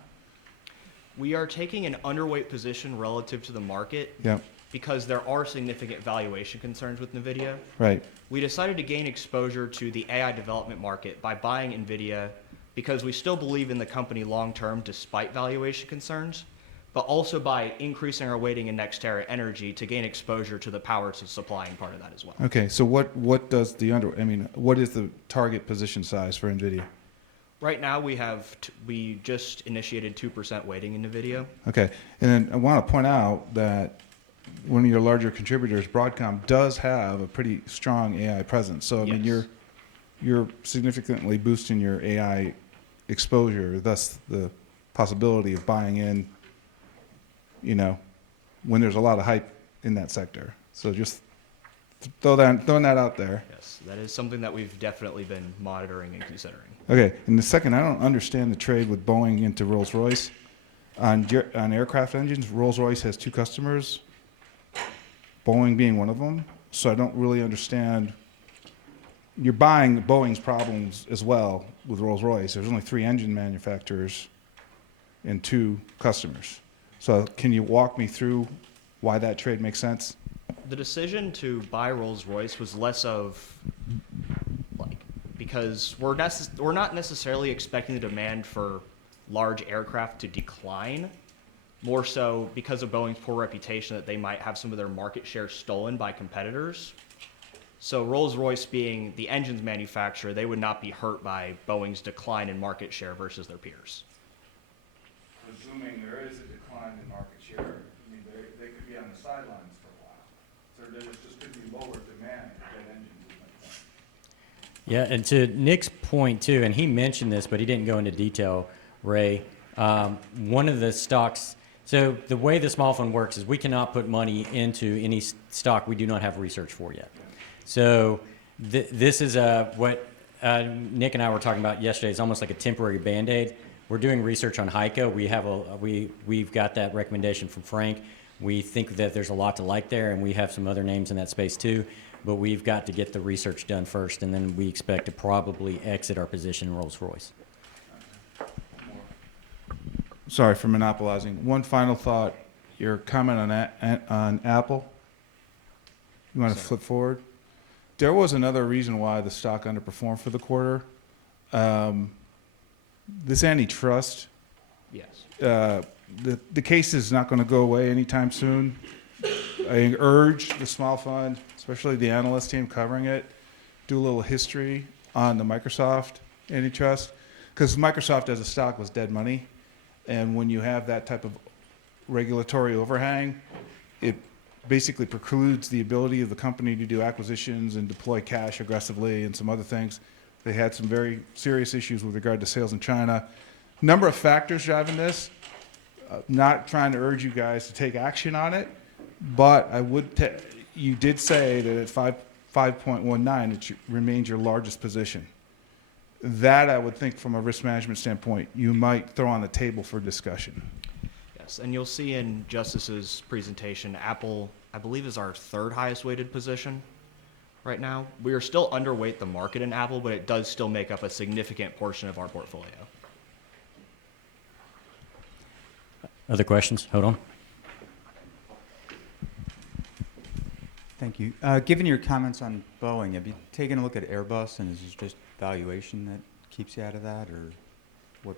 We are taking an underweight position relative to the market. Yep. because there are significant valuation concerns with NVIDIA, Right. we decided to gain exposure to the AI development market by buying NVIDIA because we still believe in the company long term despite valuation concerns, but also by increasing our weighting in NextEra Energy to gain exposure to the power to supplying part of that as well. Okay, so what does what is the target position size for NVIDIA? Right now we just initiated 2% weighting in NVIDIA. Okay, and then I want to point out that one of your larger contributors, Broadcom, does have a pretty strong AI presence. So I mean, Yes. you're significantly boosting your AI exposure, thus the possibility of buying in, when there's a lot of hype in that sector. So just throwing that out there. Yes, that is something that we've definitely been monitoring and considering. Okay, and the second, I don't understand the trade with Boeing into Rolls-Royce. On aircraft engines, Rolls-Royce has two customers, Boeing being one of them. So I don't really understand. You're buying Boeing's problems as well with Rolls-Royce. There's only 3 engine manufacturers and 2 customers. So can you walk me through why that trade makes sense? The decision to buy Rolls-Royce was less of because we're not necessarily expecting the demand for large aircraft to decline, more so because of Boeing's poor reputation that they might have some of their market share stolen by competitors. So Rolls-Royce being the engines manufacturer, they would not be hurt by Boeing's decline in market share versus their peers. Presuming there is a decline in market share, I mean, they could be on the sidelines for a while. So there just could be lower demand for jet engines. Yeah, and to Nick's point too, and he mentioned this, but he didn't go into detail, Ray. One of the stocks, so the way the small fund works is we cannot put money into any stock we do not have research for yet. So this is what Nick and I were talking about yesterday. It's almost like a temporary Band-Aid. We're doing research on HICA. We've got that recommendation from Frank. We think that there's a lot to like there, and we have some other names in that space too. But we've got to get the research done first, and then we expect to probably exit our position in Rolls-Royce. Sorry for monopolizing. One final thought. Your comment on Apple. You want to flip forward? There was another reason why the stock underperformed for the quarter. This antitrust. Yes. The case is not going to go away anytime soon. I urge the small fund, especially the analyst team covering it, do a little history on the Microsoft antitrust, because Microsoft as a stock was dead money, and when you have that type of regulatory overhang, it basically precludes the ability of the company to do acquisitions and deploy cash aggressively and some other things. They had some very serious issues with regard to sales in China. Number of factors driving this. Not trying to urge you guys to take action on it, but I would. You did say that at 5.19, it remains your largest position. That I would think, from a risk management standpoint, you might throw on the table for discussion. Yes, and you'll see in Justice's presentation, Apple, I believe, is our 3rd highest weighted position right now. We are still underweight the market in Apple, but it does still make up a significant portion of our portfolio. Other questions? Hold on. Thank you. Given your comments on Boeing, have you taken a look at Airbus, and is it just valuation that keeps you out of that, or what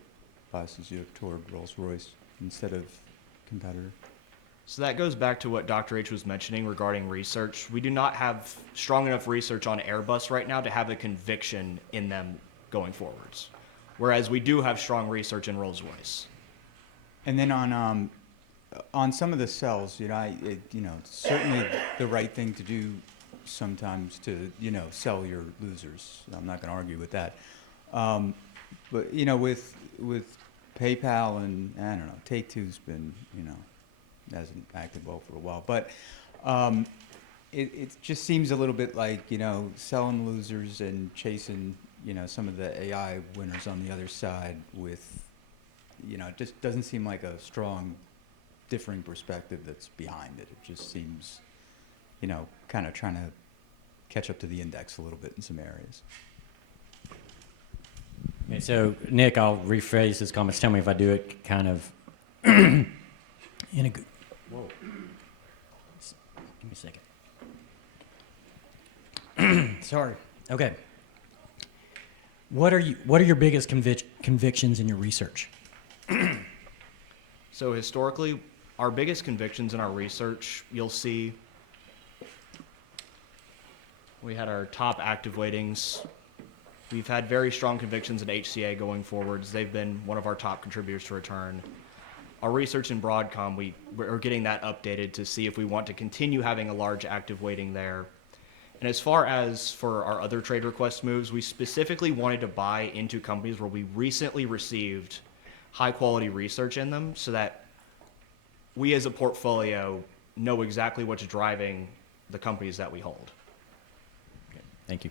biases you toward Rolls-Royce instead of competitor? So that goes back to what Dr. H was mentioning regarding research. We do not have strong enough research on Airbus right now to have a conviction in them going forwards, whereas we do have strong research in Rolls-Royce. And then on some of the cells, it's certainly the right thing to do sometimes to, sell your losers. I'm not going to argue with that. But, with PayPal and, I don't know, Take-Two's been, hasn't acted well for a while. But it just seems a little bit like, selling losers and chasing, some of the AI winners on the other side with, it just doesn't seem like a strong differing perspective that's behind it. It just seems, kind of trying to catch up to the index a little bit in some areas. Okay, so Nick, I'll rephrase his comments. Tell me if I do it kind of in a good. Whoa. me a second. Sorry. Okay. What are your biggest convictions in your research? So historically, our biggest convictions in our research, you'll see we had our top active weightings. We've had very strong convictions in HCA going forwards. They've been one of our top contributors to return. Our research in Broadcom, we're getting that updated to see if we want to continue having a large active weighting there. And as far as for our other trade request moves, we specifically wanted to buy into companies where we recently received high quality research in them so that we as a portfolio know exactly what's driving the companies that we hold. Okay, thank you.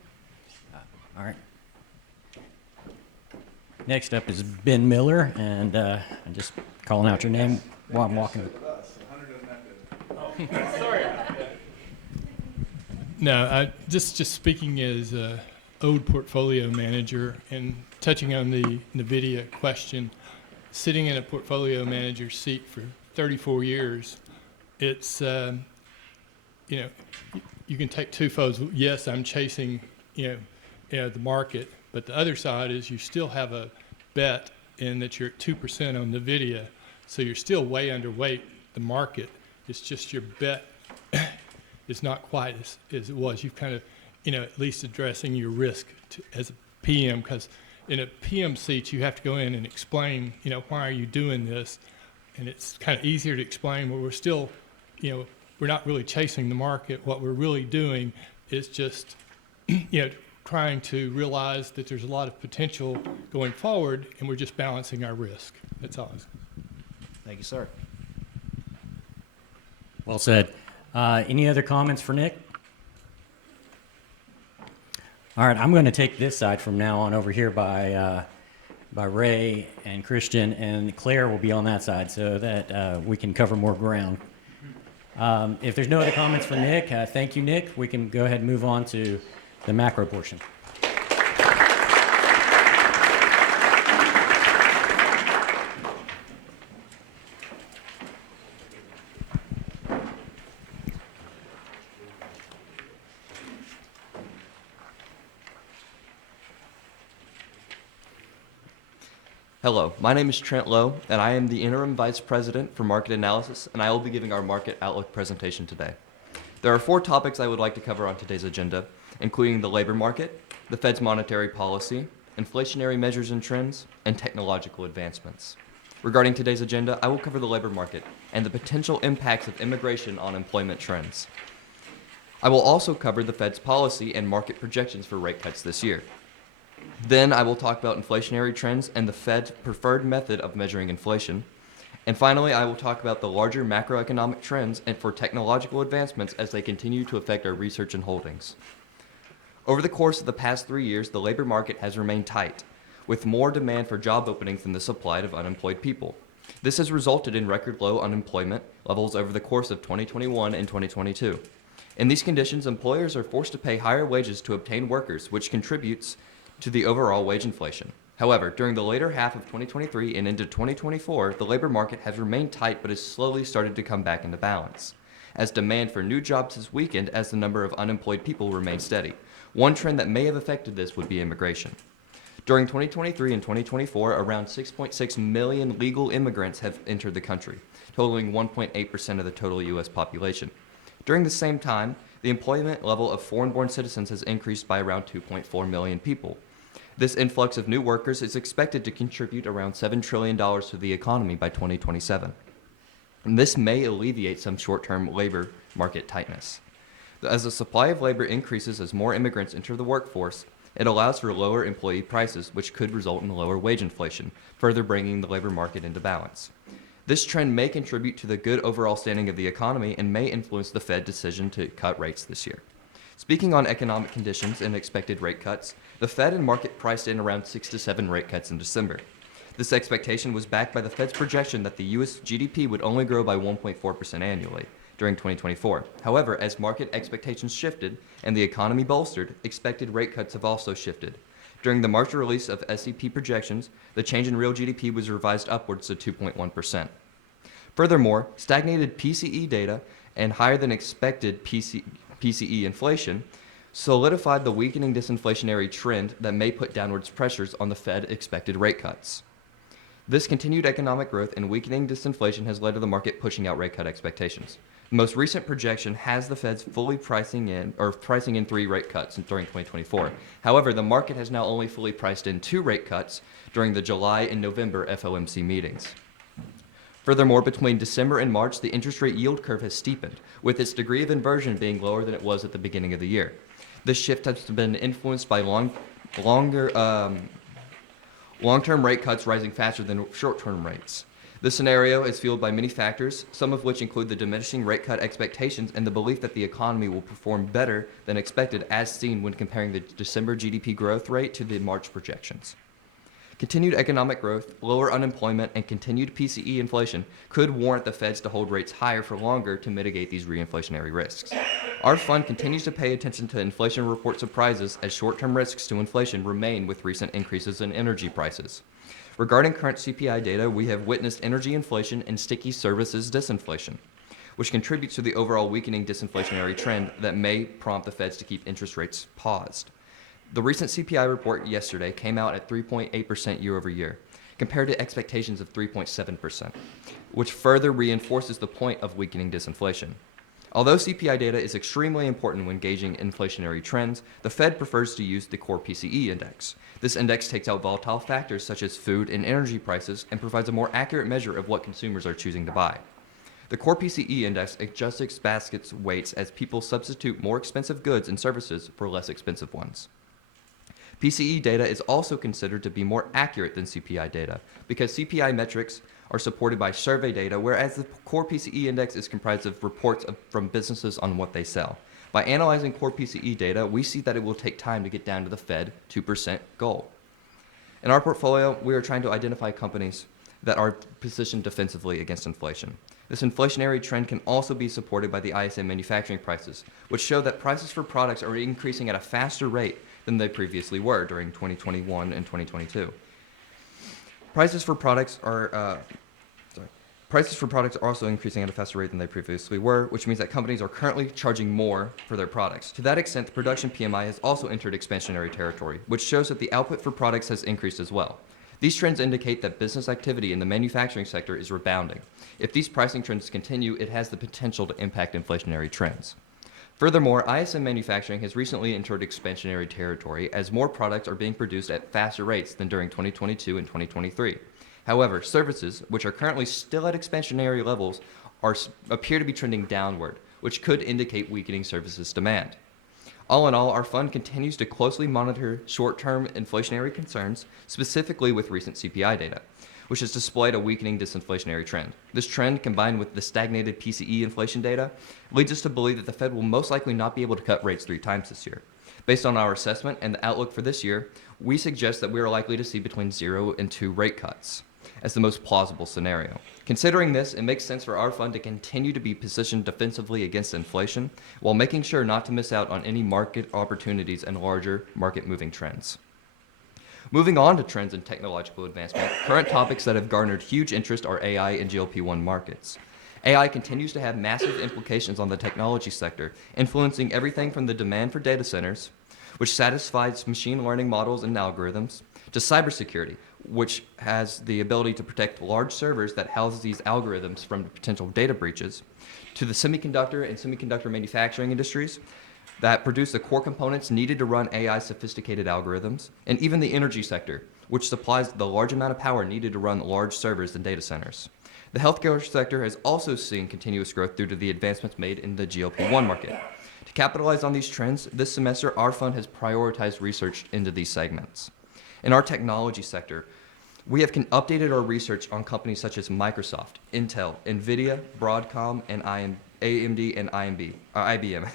All right. Next up is Ben Miller, and I'm just calling out your name while I'm walking. No, just speaking as a old portfolio manager and touching on the NVIDIA question, sitting in a portfolio manager seat for 34 years, it's, you know, you can take two folds. Yes, I'm chasing, the market, but the other side is you still have a bet in that you're at 2% on NVIDIA, so you're still way underweight the market. It's just your bet is not quite as it was. You've kind of, at least addressing your risk as a PM, because in a PM seat, you have to go in and explain, why are you doing this? And it's kind of easier to explain, but we're still, we're not really chasing the market. What we're really doing is just, trying to realize that there's a lot of potential going forward, and we're just balancing our risk. That's all. Thank you, sir. Well said. Any other comments for Nick? All right, I'm going to take this side from now on over here by Ray and Christian, and Claire will be on that side so that we can cover more ground. If there's no other comments for Nick, thank you, Nick. We can go ahead and move on to the macro portion. Hello, my name is Trent Lowe, and I am the Interim Vice President for Market Analysis, and I will be giving our Market Outlook presentation today. There are 4 topics I would like to cover on today's agenda, including the labor market, the Fed's monetary policy, inflationary measures and trends, and technological advancements. Regarding today's agenda, I will cover the labor market and the potential impacts of immigration on employment trends. I will also cover the Fed's policy and market projections for rate cuts this year. Then I will talk about inflationary trends and the Fed's preferred method of measuring inflation. And finally, I will talk about the larger macroeconomic trends and for technological advancements as they continue to affect our research and holdings. Over the course of the past 3 years, the labor market has remained tight, with more demand for job openings than the supply of unemployed people. This has resulted in record low unemployment levels over the course of 2021 and 2022. In these conditions, employers are forced to pay higher wages to obtain workers, which contributes to the overall wage inflation. However, during the later half of 2023 and into 2024, the labor market has remained tight but has slowly started to come back into balance, as demand for new jobs has weakened as the number of unemployed people remains steady. One trend that may have affected this would be immigration. During 2023 and 2024, around 6.6 million legal immigrants have entered the country, totaling 1.8% of the total U.S. population. During the same time, the employment level of foreign-born citizens has increased by around 2.4 million people. This influx of new workers is expected to contribute around $7 trillion to the economy by 2027. And this may alleviate some short-term labor market tightness. As the supply of labor increases as more immigrants enter the workforce, it allows for lower employee prices, which could result in lower wage inflation, further bringing the labor market into balance. This trend may contribute to the good overall standing of the economy and may influence the Fed decision to cut rates this year. Speaking on economic conditions and expected rate cuts, the Fed and market priced in around 6 to 7 rate cuts in December. This expectation was backed by the Fed's projection that the U.S. GDP would only grow by 1.4% annually during 2024. However, as market expectations shifted and the economy bolstered, expected rate cuts have also shifted. During the March release of SEP projections, the change in real GDP was revised upwards to 2.1%. Furthermore, stagnated PCE data and higher than expected PCE inflation solidified the weakening disinflationary trend that may put downwards pressures on the Fed expected rate cuts. This continued economic growth and weakening disinflation has led to the market pushing out rate cut expectations. The most recent projection has the Fed's fully pricing in 3 rate cuts during 2024. However, the market has now only fully priced in 2 rate cuts during the July and November FOMC meetings. Furthermore, between December and March, the interest rate yield curve has steepened, with its degree of inversion being lower than it was at the beginning of the year. This shift has been influenced by long-term rate cuts rising faster than short-term rates. This scenario is fueled by many factors, some of which include the diminishing rate cut expectations and the belief that the economy will perform better than expected, as seen when comparing the December GDP growth rate to the March projections. Continued economic growth, lower unemployment, and continued PCE inflation could warrant the Feds to hold rates higher for longer to mitigate these reinflationary risks. Our fund continues to pay attention to inflation report surprises as short-term risks to inflation remain with recent increases in energy prices. Regarding current CPI data, we have witnessed energy inflation and sticky services disinflation, which contributes to the overall weakening disinflationary trend that may prompt the Feds to keep interest rates paused. The recent CPI report yesterday came out at 3.8% year over year, compared to expectations of 3.7%, which further reinforces the point of weakening disinflation. Although CPI data is extremely important when gauging inflationary trends, the Fed prefers to use the core PCE index. This index takes out volatile factors such as food and energy prices and provides a more accurate measure of what consumers are choosing to buy. The core PCE index adjusts its basket's weights as people substitute more expensive goods and services for less expensive ones. PCE data is also considered to be more accurate than CPI data because CPI metrics are supported by survey data, whereas the core PCE index is comprised of reports from businesses on what they sell. By analyzing core PCE data, we see that it will take time to get down to the Fed 2% goal. In our portfolio, we are trying to identify companies that are positioned defensively against inflation. This inflationary trend can also be supported by the ISM manufacturing prices, which show that prices for products are increasing at a faster rate than they previously were during 2021 and 2022. Prices for products are also increasing at a faster rate than they previously were, which means that companies are currently charging more for their products. To that extent, the production PMI has also entered expansionary territory, which shows that the output for products has increased as well. These trends indicate that business activity in the manufacturing sector is rebounding. If these pricing trends continue, it has the potential to impact inflationary trends. Furthermore, ISM manufacturing has recently entered expansionary territory as more products are being produced at faster rates than during 2022 and 2023. However, services, which are currently still at expansionary levels, appear to be trending downward, which could indicate weakening services demand. All in all, our fund continues to closely monitor short-term inflationary concerns, specifically with recent CPI data, which has displayed a weakening disinflationary trend. This trend, combined with the stagnated PCE inflation data, leads us to believe that the Fed will most likely not be able to cut rates 3 times this year. Based on our assessment and the outlook for this year, we suggest that we are likely to see between 0 and 2 rate cuts as the most plausible scenario. Considering this, it makes sense for our fund to continue to be positioned defensively against inflation while making sure not to miss out on any market opportunities and larger market-moving trends. Moving on to trends in technological advancement, current topics that have garnered huge interest are AI and GLP-1 markets. AI continues to have massive implications on the technology sector, influencing everything from the demand for data centers, which satisfies machine learning models and algorithms, to cybersecurity, which has the ability to protect large servers that house these algorithms from potential data breaches, to the semiconductor and semiconductor manufacturing industries that produce the core components needed to run AI sophisticated algorithms, and even the energy sector, which supplies the large amount of power needed to run large servers and data centers. The healthcare sector has also seen continuous growth due to the advancements made in the GLP-1 market. To capitalize on these trends, this semester our fund has prioritized research into these segments. In our technology sector, we have updated our research on companies such as Microsoft, Intel, NVIDIA, Broadcom, and AMD and IBM,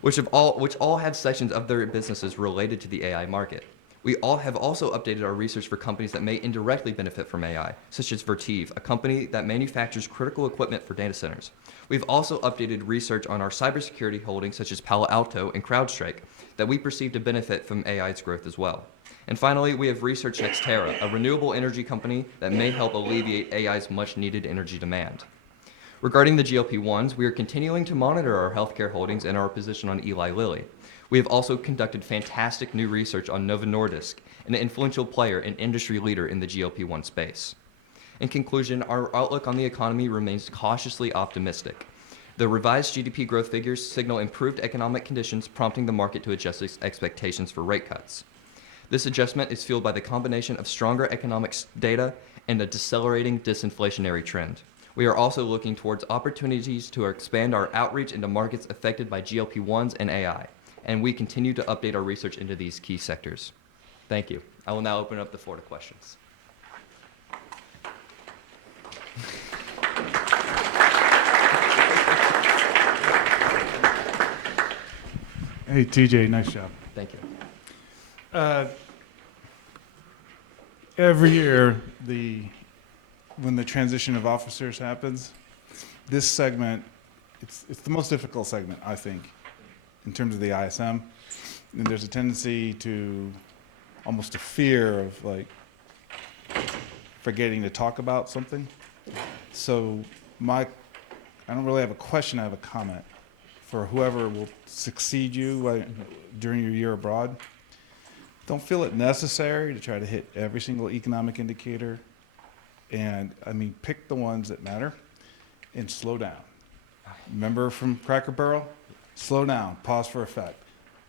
which all have sections of their businesses related to the AI market. We all have also updated our research for companies that may indirectly benefit from AI, such as Vertiv, a company that manufactures critical equipment for data centers. We've also updated research on our cybersecurity holdings such as Palo Alto and CrowdStrike that we perceive to benefit from AI's growth as well. And finally, we have Research Nextera, a renewable energy company that may help alleviate AI's much-needed energy demand. Regarding the GLP-1s, we are continuing to monitor our healthcare holdings and our position on Eli Lilly. We have also conducted fantastic new research on Novo Nordisk, an influential player and industry leader in the GLP-1 space. In conclusion, our outlook on the economy remains cautiously optimistic. The revised GDP growth figures signal improved economic conditions, prompting the market to adjust its expectations for rate cuts. This adjustment is fueled by the combination of stronger economic data and a decelerating disinflationary trend. We are also looking towards opportunities to expand our outreach into markets affected by GLP-1s and AI, and we continue to update our research into these key sectors. Thank you. I will now open up the floor to questions. Hey, TJ, nice job. Thank you. Every year, when the transition of officers happens, this segment, it's the most difficult segment, I think, in terms of the ISM. And there's a tendency to almost a fear of like forgetting to talk about something. So I don't really have a question, I have a comment for whoever will succeed you during your year abroad. Don't feel it necessary to try to hit every single economic indicator. And I mean, pick the ones that matter and slow down. Remember from Cracker Barrel? Slow down, pause for effect.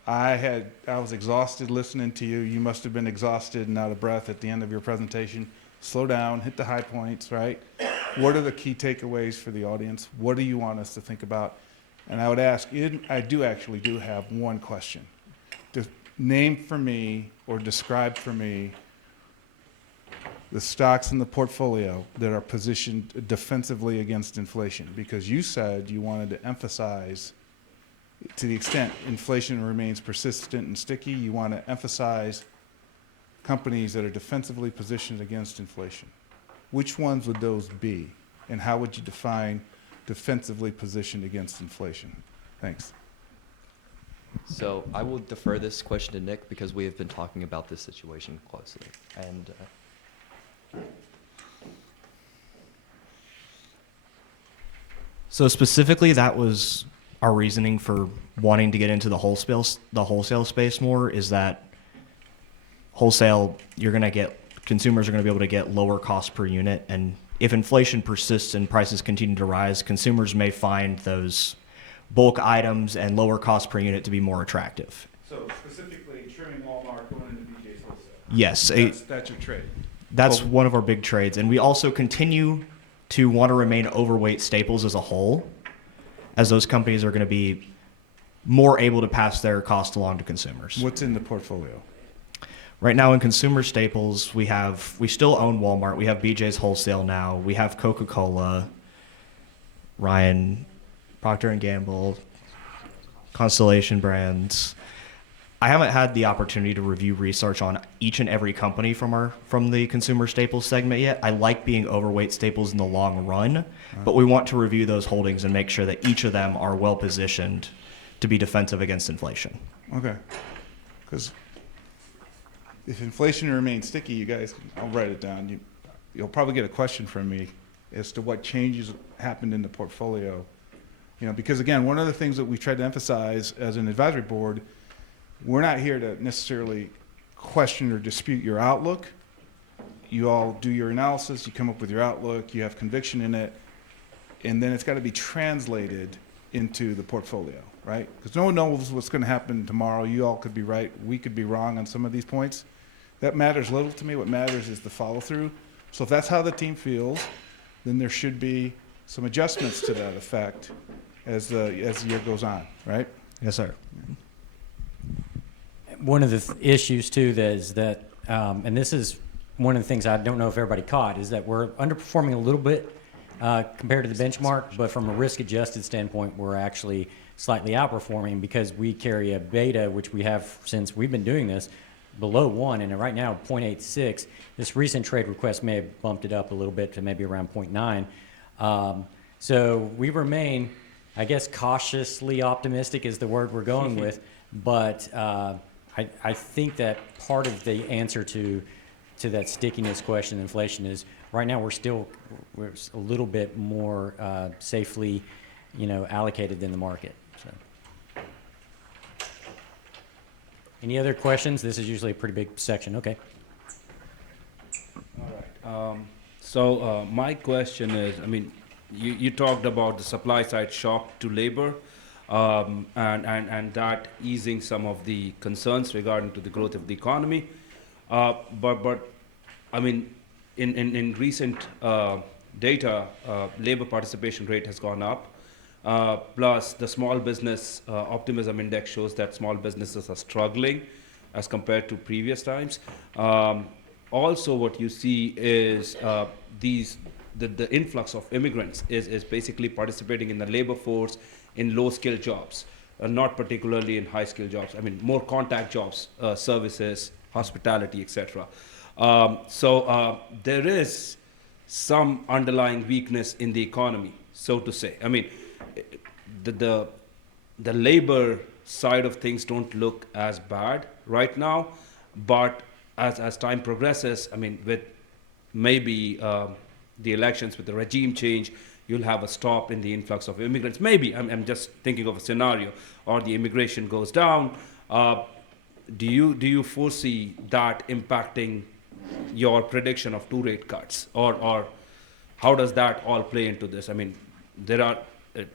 I was exhausted listening to you. You must have been exhausted and out of breath at the end of your presentation. Slow down, hit the high points, right? What are the key takeaways for the audience? What do you want us to think about? And I would ask, I do have one question. Name for me or describe for me the stocks in the portfolio that are positioned defensively against inflation, because you said you wanted to emphasize, to the extent inflation remains persistent and sticky, you want to emphasize companies that are defensively positioned against inflation. Which ones would those be, and how would you define defensively positioned against inflation? Thanks. So I will defer this question to Nick because we have been talking about this situation closely. And So specifically, that was our reasoning for wanting to get into the wholesale space more, is that wholesale, consumers are going to be able to get lower cost per unit. And if inflation persists and prices continue to rise, consumers may find those bulk items and lower cost per unit to be more attractive. So specifically, trimming Walmart, going into BJ's Wholesale. Yes. That's your trade. That's one of our big trades. And we also continue to want to remain overweight staples as a whole, as those companies are going to be more able to pass their cost along to consumers. What's in the portfolio? Right now in consumer staples, we still own Walmart. We have BJ's Wholesale now. We have Coca-Cola, Ryan, Procter & Gamble, Constellation Brands. I haven't had the opportunity to review research on each and every company from the consumer staples segment yet. I like being overweight staples in the long run, but we want to review those holdings and make sure that each of them are well positioned to be defensive against inflation. Okay. Because if inflation remains sticky, you guys, I'll write it down. You'll probably get a question from me as to what changes happened in the portfolio. Because again, one of the things that we tried to emphasize as an advisory board, we're not here to necessarily question or dispute your outlook. You all do your analysis, you come up with your outlook, you have conviction in it, and then it's got to be translated into the portfolio, right? Because no one knows what's going to happen tomorrow. You all could be right, we could be wrong on some of these points. That matters little to me. What matters is the follow through. So if that's how the team feels, then there should be some adjustments to that effect as the year goes on, right? Yes, sir. One of the issues too is that, and this is one of the things I don't know if everybody caught, is that we're underperforming a little bit compared to the benchmark, but from a risk-adjusted standpoint, we're actually slightly outperforming because we carry a beta, which we have since we've been doing this, below 1, and right now 0.86. This recent trade request may have bumped it up a little bit to maybe around 0.9. So we remain, I guess, cautiously optimistic is the word we're going with, but I think that part of the answer to that stickiness question, inflation, is right now we're a little bit more safely, allocated than the market. So. Any other questions? This is usually a pretty big section. Okay. All right. So my question is, I mean, you talked about the supply side shock to labor, and that easing some of the concerns regarding to the growth of the economy. But I mean, in recent data, labor participation rate has gone up. Plus, the small business optimism index shows that small businesses are struggling as compared to previous times. Also, what you see is the influx of immigrants is basically participating in the labor force in low-skilled jobs, not particularly in high-skilled jobs. I mean, more contact jobs, services, hospitality, etc. So there is some underlying weakness in the economy, so to say. I mean, the labor side of things don't look as bad right now, but as time progresses, I mean, with maybe the elections, with the regime change, you'll have a stop in the influx of immigrants. Maybe, I'm just thinking of a scenario, or the immigration goes down. Do you foresee that impacting your prediction of 2 rate cuts, or how does that all play into this? I mean, there are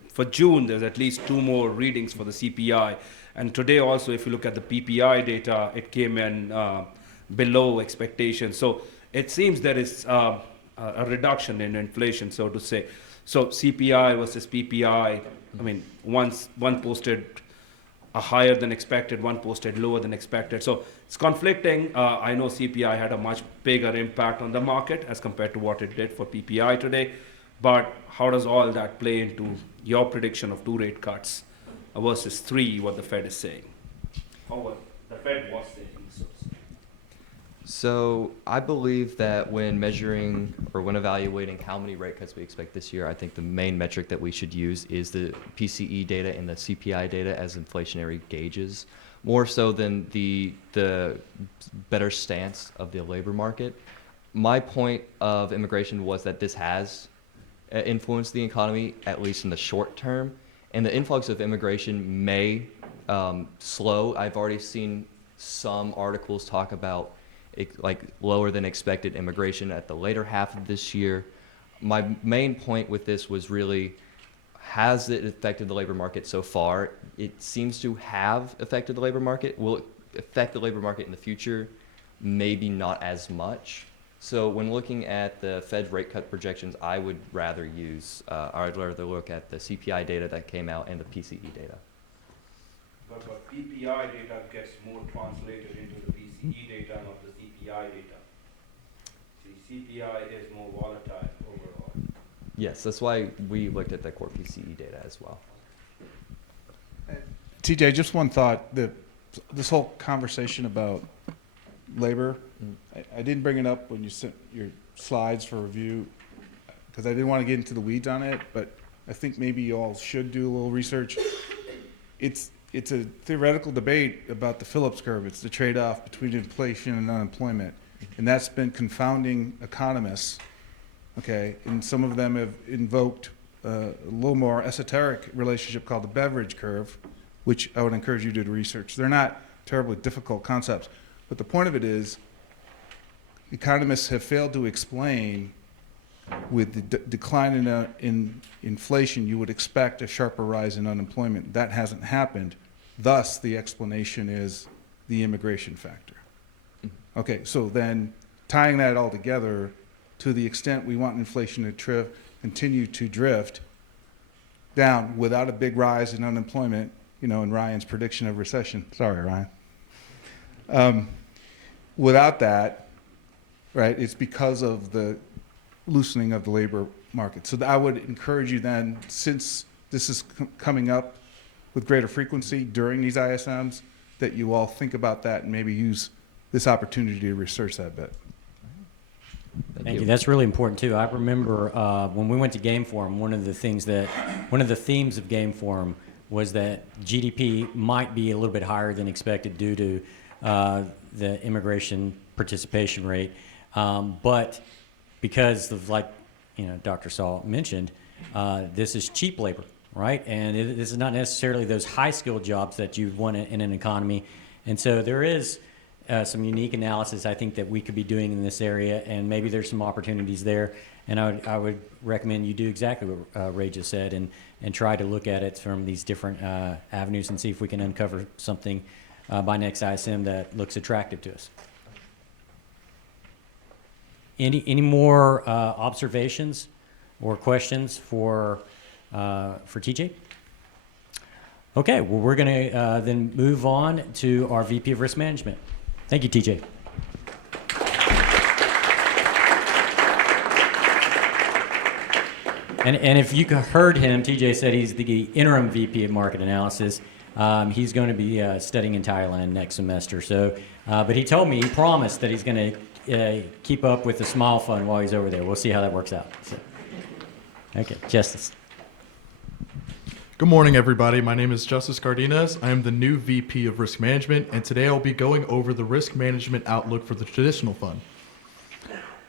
for June there's at least 2 more readings for the CPI, and today also, if you look at the PPI data, it came in below expectations. So it seems there is a reduction in inflation, so to say. So CPI versus PPI, I mean, one posted a higher than expected, one posted lower than expected. So it's conflicting. I know CPI had a much bigger impact on the market as compared to what it did for PPI today. But how does all that play into your prediction of 2 rate cuts versus 3, what the Fed is saying? Or what the Fed was saying. So I believe that when measuring or when evaluating how many rate cuts we expect this year, I think the main metric that we should use is the PCE data and the CPI data as inflationary gauges, more so than the better stance of the labor market. My point of immigration was that this has influenced the economy, at least in the short term, and the influx of immigration may slow. I've already seen some articles talk about like lower than expected immigration at the later half of this year. My main point with this was really, has it affected the labor market so far? It seems to have affected the labor market. Will it affect the labor market in the future? Maybe not as much. So when looking at the Fed rate cut projections, I would rather look at the CPI data that came out and the PCE data. But PPI data gets more translated into the PCE data, not the CPI data. See, CPI is more volatile overall. Yes, that's why we looked at the core PCE data as well. TJ, just one thought. This whole conversation about labor, I didn't bring it up when you sent your slides for review because I didn't want to get into the weeds on it, but I think maybe you all should do a little research. It's a theoretical debate about the Phillips curve. It's the trade-off between inflation and unemployment. And that's been confounding economists, okay? And some of them have invoked a little more esoteric relationship called the Beveridge curve, which I would encourage you to research. They're not terribly difficult concepts. But the point of it is, economists have failed to explain with the decline in inflation, you would expect a sharper rise in unemployment. That hasn't happened. Thus, the explanation is the immigration factor. Okay, so then tying that all together, to the extent we want inflation to continue to drift down without a big rise in unemployment, in Ryan's prediction of recession. Sorry, Ryan. Without that, right, it's because of the loosening of the labor market. So I would encourage you then, since this is coming up with greater frequency during these ISMs, that you all think about that and maybe use this opportunity to research that a bit. Thank you. That's really important too. I remember when we went to Game Forum, one of the themes of Game Forum was that GDP might be a little bit higher than expected due to the immigration participation rate. But because of, like, Dr. Saul mentioned, this is cheap labor, right? And this is not necessarily those high-skilled jobs that you want in an economy. And so there is some unique analysis, I think, that we could be doing in this area, and maybe there's some opportunities there. And I would recommend you do exactly what Ray just said, and try to look at it from these different avenues and see if we can uncover something by next ISM that looks attractive to us. Any more observations or questions for TJ? Okay, well, we're going to then move on to our VP of Risk Management. Thank you, TJ. And if you heard him, TJ said he's the interim VP of Market Analysis. He's going to be studying in Thailand next semester. So, but he told me, he promised that he's going to keep up with the Smile Fund while he's over there. We'll see how that works out. So, okay, Justice. Good morning, everybody. My name is Justice Cardenas. I am the new VP of Risk Management, and today I'll be going over the risk management outlook for the traditional fund.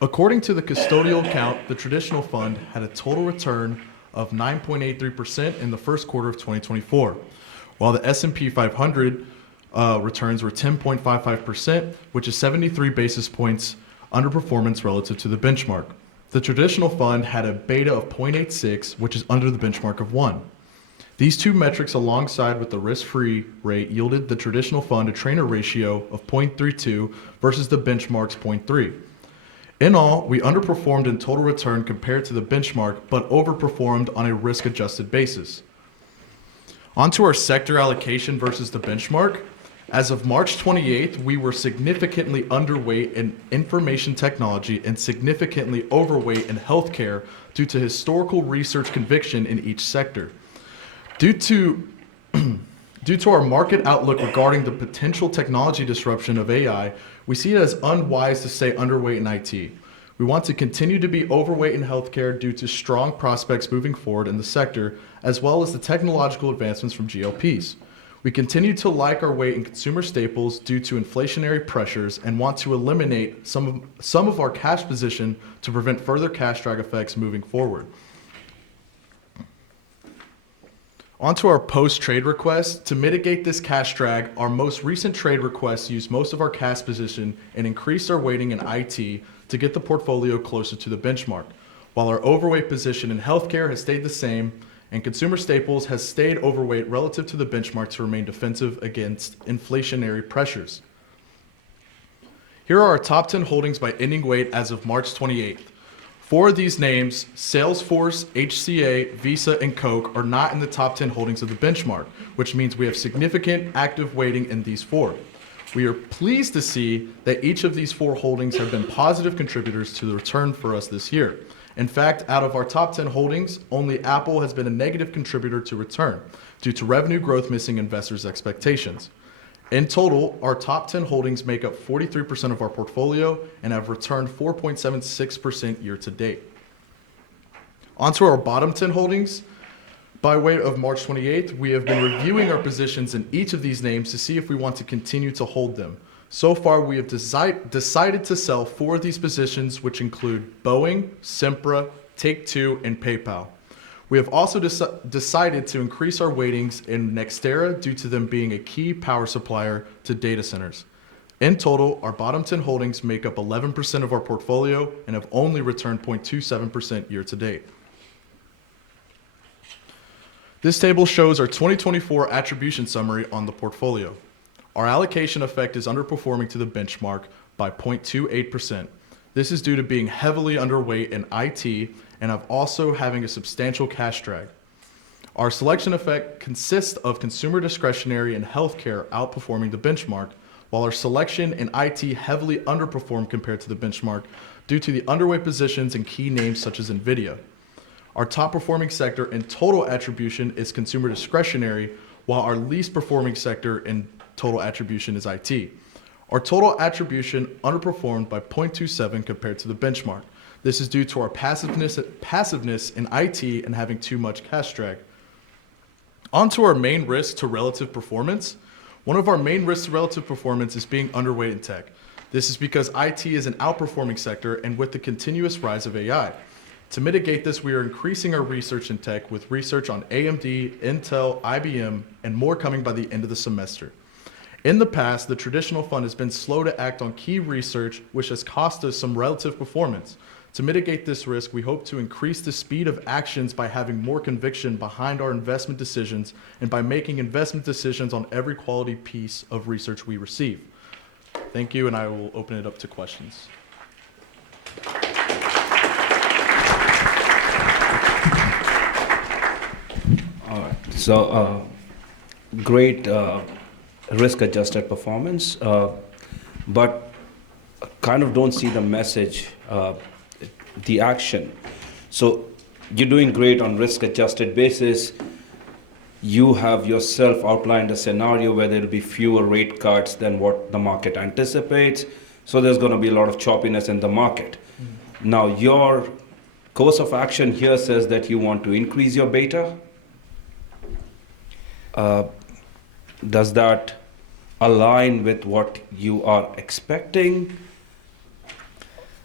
According to the custodial account, the traditional fund had a total return of 9.83% in the first quarter of 2024, while the S&P 500 returns were 10.55%, which is 73 basis points underperformance relative to the benchmark. The traditional fund had a beta of 0.86, which is under the benchmark of 1. These two metrics, alongside with the risk-free rate, yielded the traditional fund a trainer ratio of 0.32 versus the benchmark's 0.3. In all, we underperformed in total return compared to the benchmark, but overperformed on a risk-adjusted basis. Onto our sector allocation versus the benchmark. As of March 28th, we were significantly underweight in information technology and significantly overweight in healthcare due to historical research conviction in each sector. Due to our market outlook regarding the potential technology disruption of AI, we see it as unwise to stay underweight in IT. We want to continue to be overweight in healthcare due to strong prospects moving forward in the sector, as well as the technological advancements from GLPs. We continue to like our weight in consumer staples due to inflationary pressures and want to eliminate some of our cash position to prevent further cash drag effects moving forward. Onto our post-trade requests. To mitigate this cash drag, our most recent trade requests used most of our cash position and increased our weighting in IT to get the portfolio closer to the benchmark, while our overweight position in healthcare has stayed the same and consumer staples has stayed overweight relative to the benchmark to remain defensive against inflationary pressures. Here are our top 10 holdings by ending weight as of March 28th. 4 of these names, Salesforce, HCA, Visa, and Coke, are not in the top 10 holdings of the benchmark, which means we have significant active weighting in these 4. We are pleased to see that each of these 4 holdings have been positive contributors to the return for us this year. In fact, out of our top 10 holdings, only Apple has been a negative contributor to return due to revenue growth missing investors' expectations. In total, our top 10 holdings make up 43% of our portfolio and have returned 4.76% year to date. Onto our bottom 10 holdings. By way of March 28th, we have been reviewing our positions in each of these names to see if we want to continue to hold them. So far, we have decided to sell 4 of these positions, which include Boeing, Sempra, Take-Two, and PayPal. We have also decided to increase our weightings in Nextera due to them being a key power supplier to data centers. In total, our bottom 10 holdings make up 11% of our portfolio and have only returned 0.27% year to date. This table shows our 2024 attribution summary on the portfolio. Our allocation effect is underperforming to the benchmark by 0.28%. This is due to being heavily underweight in IT and of also having a substantial cash drag. Our selection effect consists of consumer discretionary and healthcare outperforming the benchmark, while our selection in IT heavily underperformed compared to the benchmark due to the underweight positions in key names such as NVIDIA. Our top performing sector in total attribution is consumer discretionary, while our least performing sector in total attribution is IT. Our total attribution underperformed by 0.27 compared to the benchmark. This is due to our passiveness in IT and having too much cash drag. On to our main risk to relative performance. One of our main risks to relative performance is being underweight in tech. This is because IT is an outperforming sector and with the continuous rise of AI. To mitigate this, we are increasing our research in tech with research on AMD, Intel, IBM, and more coming by the end of the semester. In the past, the traditional fund has been slow to act on key research, which has cost us some relative performance. To mitigate this risk, we hope to increase the speed of actions by having more conviction behind our investment decisions and by making investment decisions on every quality piece of research we receive. Thank you, and I will open it up to questions. All right. So, great risk-adjusted performance, but kind of don't see the message, the action. So you're doing great on risk-adjusted basis. You have yourself outlined a scenario where there'll be fewer rate cuts than what the market anticipates. So there's going to be a lot of choppiness in the market. Mm-hmm. Now, your course of action here says that you want to increase your beta. Does that align with what you are expecting?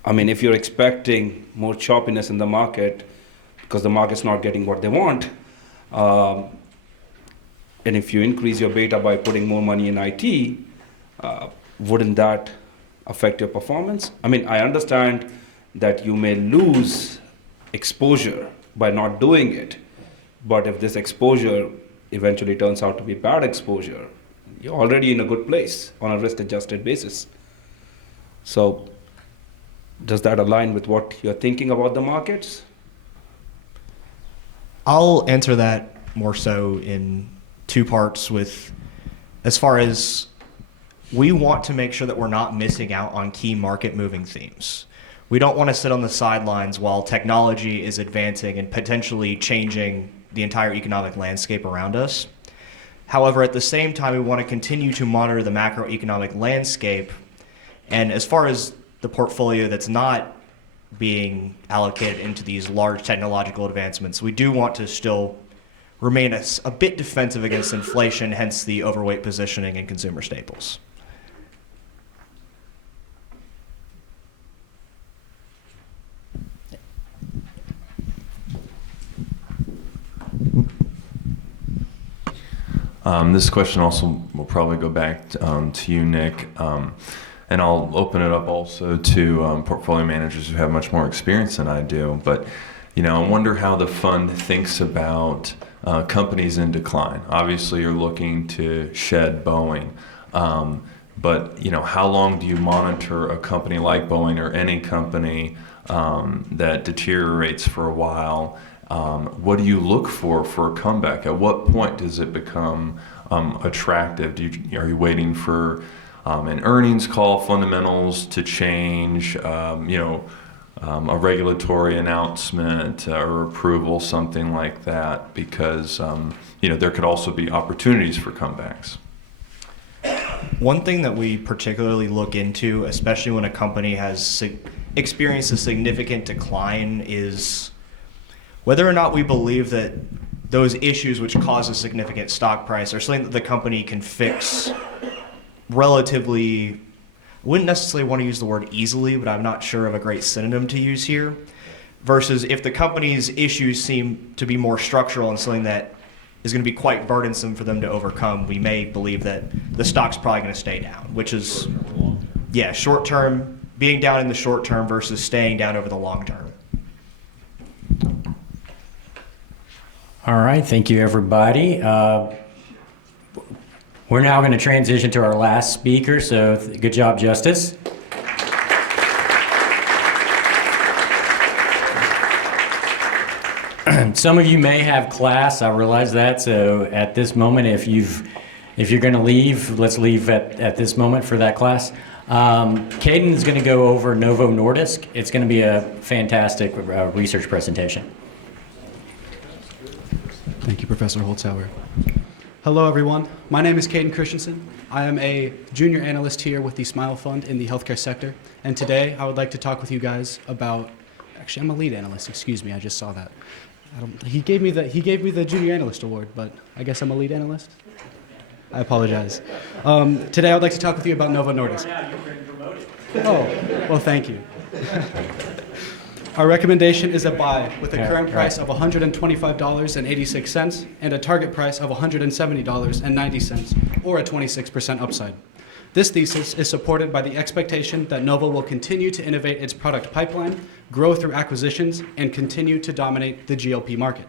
I mean, if you're expecting more choppiness in the market because the market's not getting what they want, and if you increase your beta by putting more money in IT, wouldn't that affect your performance? I mean, I understand that you may lose exposure by not doing it, but if this exposure eventually turns out to be bad exposure, you're already in a good place on a risk-adjusted basis. So does that align with what you're thinking about the markets? I'll answer that more so in two parts with, as far as we want to make sure that we're not missing out on key market moving themes. We don't want to sit on the sidelines while technology is advancing and potentially changing the entire economic landscape around us. However, at the same time, we want to continue to monitor the macroeconomic landscape. And as far as the portfolio that's not being allocated into these large technological advancements, we do want to still remain a bit defensive against inflation, hence the overweight positioning in consumer staples. This question also will probably go back to you, Nick, and I'll open it up also to portfolio managers who have much more experience than I do. But I wonder how the fund thinks about companies in decline. Obviously, you're looking to shed Boeing, but how long do you monitor a company like Boeing or any company that deteriorates for a while? What do you look for a comeback? At what point does it become attractive? Are you waiting for an earnings call, fundamentals to change, a regulatory announcement or approval, something like that? Because there could also be opportunities for comebacks. One thing that we particularly look into, especially when a company has experienced a significant decline, is whether or not we believe that those issues which cause a significant stock price are something that the company can fix relatively. I wouldn't necessarily want to use the word easily, but I'm not sure of a great synonym to use here, versus if the company's issues seem to be more structural and something that is going to be quite burdensome for them to overcome, we may believe that the stock's probably going to stay down, which is, short term, being down in the short term versus staying down over the long term. All right, thank you, everybody. We're now going to transition to our last speaker, so good job, Justice. Some of you may have class, I realize that, so at this moment, if you're going to leave, let's leave at this moment for that class. Caden is going to go over Novo Nordisk. It's going to be a fantastic research presentation. Thank you, Professor Holzhauer. Hello, everyone. My name is Caden Christensen. I am a junior analyst here with the Smile Fund in the healthcare sector. And today, I would like to talk with you guys about, actually, I'm a lead analyst. Excuse me, I just saw that. He gave me the junior analyst award, but I guess I'm a lead analyst. I apologize. Today I would like to talk with you about Novo Nordisk. Oh, well, thank you. Our recommendation is a buy with a current price of $125.86 and a target price of $170.90, or a 26% upside. This thesis is supported by the expectation that Novo will continue to innovate its product pipeline, grow through acquisitions, and continue to dominate the GLP market.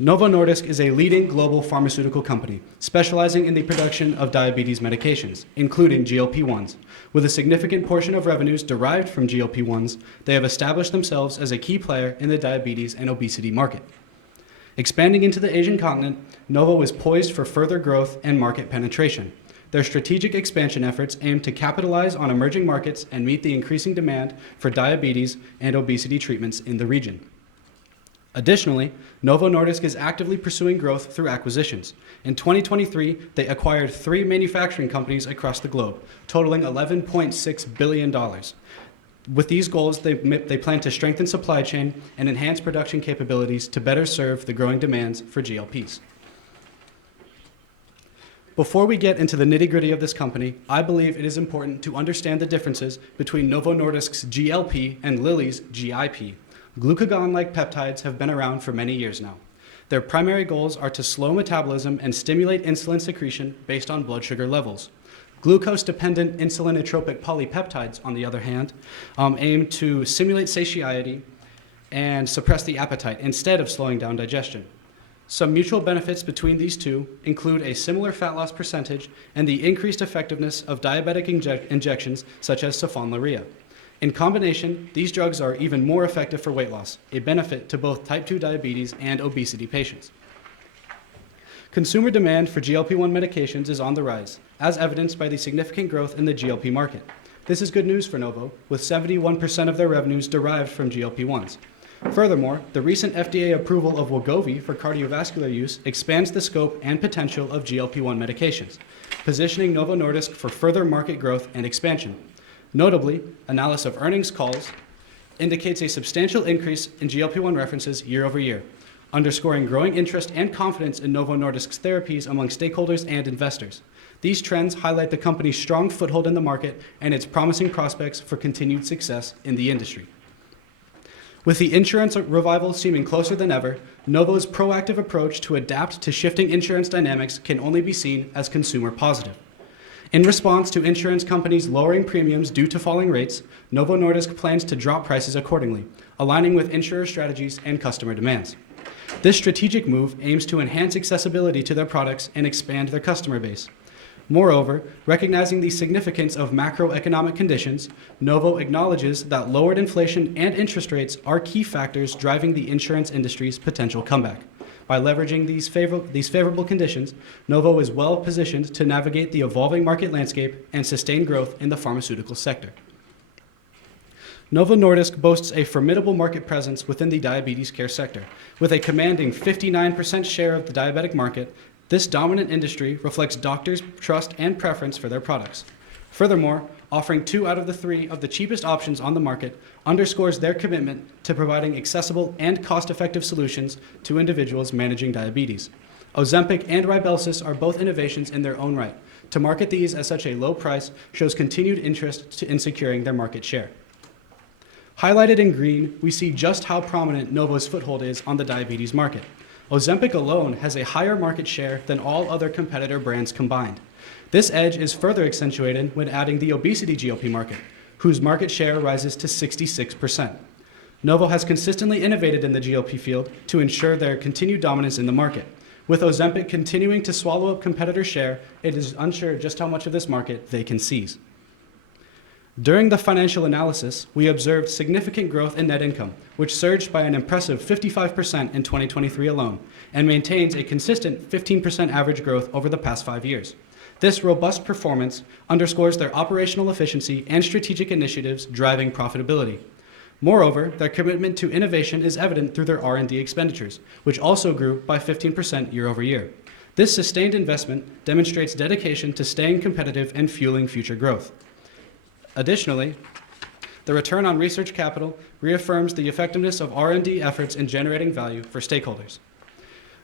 Novo Nordisk is a leading global pharmaceutical company specializing in the production of diabetes medications, including GLP-1s. With a significant portion of revenues derived from GLP-1s, they have established themselves as a key player in the diabetes and obesity market. Expanding into the Asian continent, Novo is poised for further growth and market penetration. Their strategic expansion efforts aim to capitalize on emerging markets and meet the increasing demand for diabetes and obesity treatments in the region. Additionally, Novo Nordisk is actively pursuing growth through acquisitions. In 2023, they acquired 3 manufacturing companies across the globe, totaling $11.6 billion. With these goals, they plan to strengthen supply chain and enhance production capabilities to better serve the growing demands for GLPs. Before we get into the nitty-gritty of this company, I believe it is important to understand the differences between Novo Nordisk's GLP and Lilly's GIP. Glucagon-like peptides have been around for many years now. Their primary goals are to slow metabolism and stimulate insulin secretion based on blood sugar levels. Glucose-dependent insulinotropic polypeptides, on the other hand, aim to simulate satiety and suppress the appetite instead of slowing down digestion. Some mutual benefits between these two include a similar fat loss percentage and the increased effectiveness of diabetic injections such as sulfonylurea. In combination, these drugs are even more effective for weight loss, a benefit to both type 2 diabetes and obesity patients. Consumer demand for GLP-1 medications is on the rise, as evidenced by the significant growth in the GLP market. This is good news for Novo, with 71% of their revenues derived from GLP-1s. Furthermore, the recent FDA approval of Wegovy for cardiovascular use expands the scope and potential of GLP-1 medications, positioning Novo Nordisk for further market growth and expansion. Notably, analysis of earnings calls indicates a substantial increase in GLP-1 references year over year, underscoring growing interest and confidence in Novo Nordisk's therapies among stakeholders and investors. These trends highlight the company's strong foothold in the market and its promising prospects for continued success in the industry. With the insurance revival seeming closer than ever, Novo's proactive approach to adapt to shifting insurance dynamics can only be seen as consumer positive. In response to insurance companies lowering premiums due to falling rates, Novo Nordisk plans to drop prices accordingly, aligning with insurer strategies and customer demands. This strategic move aims to enhance accessibility to their products and expand their customer base. Moreover, recognizing the significance of macroeconomic conditions, Novo acknowledges that lowered inflation and interest rates are key factors driving the insurance industry's potential comeback. By leveraging these favorable conditions, Novo is well positioned to navigate the evolving market landscape and sustain growth in the pharmaceutical sector. Novo Nordisk boasts a formidable market presence within the diabetes care sector. With a commanding 59% share of the diabetic market, this dominant industry reflects doctors' trust and preference for their products. Furthermore, offering 2 out of the 3 of the cheapest options on the market underscores their commitment to providing accessible and cost-effective solutions to individuals managing diabetes. Ozempic and Rybelsus are both innovations in their own right. To market these at such a low price shows continued interest in securing their market share. Highlighted in green, we see just how prominent Novo's foothold is on the diabetes market. Ozempic alone has a higher market share than all other competitor brands combined. This edge is further accentuated when adding the obesity GLP market, whose market share rises to 66%. Novo has consistently innovated in the GLP field to ensure their continued dominance in the market. With Ozempic continuing to swallow up competitor share, it is unsure just how much of this market they can seize. During the financial analysis, we observed significant growth in net income, which surged by an impressive 55% in 2023 alone, and maintains a consistent 15% average growth over the past 5 years. This robust performance underscores their operational efficiency and strategic initiatives driving profitability. Moreover, their commitment to innovation is evident through their R&D expenditures, which also grew by 15% year over year. This sustained investment demonstrates dedication to staying competitive and fueling future growth. Additionally, the return on research capital reaffirms the effectiveness of R&D efforts in generating value for stakeholders.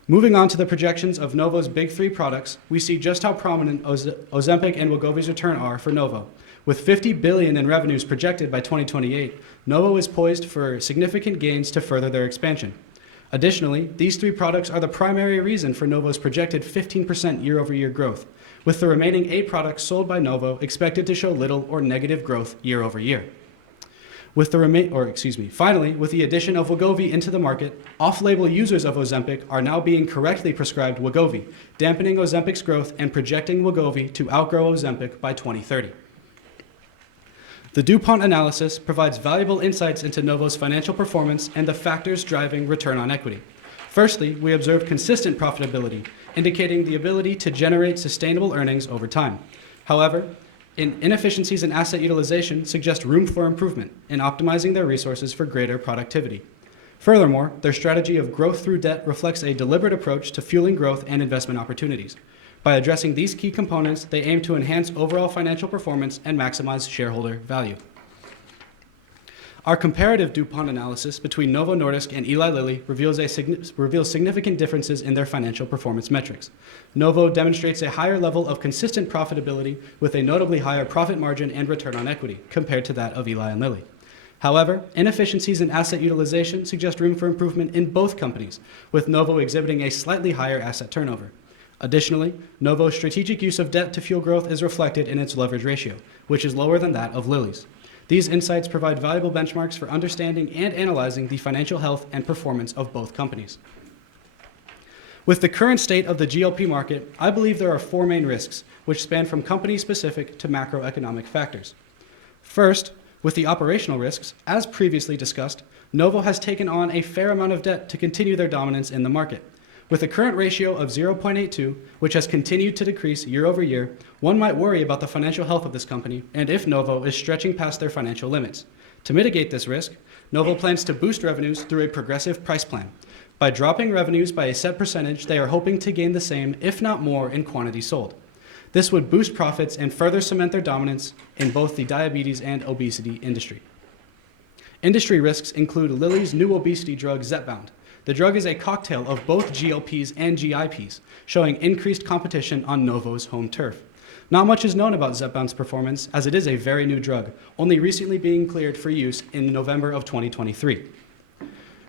Moving on to the projections of Novo's big three products, we see just how prominent Ozempic and Wegovy's return are for Novo. With $50 billion in revenues projected by 2028, Novo is poised for significant gains to further their expansion. Additionally, these three products are the primary reason for Novo's projected 15% year-over-year growth, with the remaining 8 products sold by Novo expected to show little or negative growth year-over-year. Finally, with the addition of Wegovy into the market, off-label users of Ozempic are now being correctly prescribed Wegovy, dampening Ozempic's growth and projecting Wegovy to outgrow Ozempic by 2030. The DuPont analysis provides valuable insights into Novo's financial performance and the factors driving return on equity. Firstly, we observed consistent profitability, indicating the ability to generate sustainable earnings over time. However, inefficiencies in asset utilization suggest room for improvement in optimizing their resources for greater productivity. Furthermore, their strategy of growth through debt reflects a deliberate approach to fueling growth and investment opportunities. By addressing these key components, they aim to enhance overall financial performance and maximize shareholder value. Our comparative DuPont analysis between Novo Nordisk and Eli Lilly reveals significant differences in their financial performance metrics. Novo demonstrates a higher level of consistent profitability with a notably higher profit margin and return on equity compared to that of Eli and Lilly. However, inefficiencies in asset utilization suggest room for improvement in both companies, with Novo exhibiting a slightly higher asset turnover. Additionally, Novo's strategic use of debt to fuel growth is reflected in its leverage ratio, which is lower than that of Lilly's. These insights provide valuable benchmarks for understanding and analyzing the financial health and performance of both companies. With the current state of the GLP market, I believe there are 4 main risks, which span from company-specific to macroeconomic factors. First, with the operational risks, as previously discussed, Novo has taken on a fair amount of debt to continue their dominance in the market. With a current ratio of 0.82, which has continued to decrease year over year, one might worry about the financial health of this company and if Novo is stretching past their financial limits. To mitigate this risk, Novo plans to boost revenues through a progressive price plan. By dropping revenues by a set percentage, they are hoping to gain the same, if not more, in quantity sold. This would boost profits and further cement their dominance in both the diabetes and obesity industry. Industry risks include Lilly's new obesity drug, Zepbound. The drug is a cocktail of both GLPs and GIPs, showing increased competition on Novo's home turf. Not much is known about Zepbound's performance, as it is a very new drug, only recently being cleared for use in November of 2023.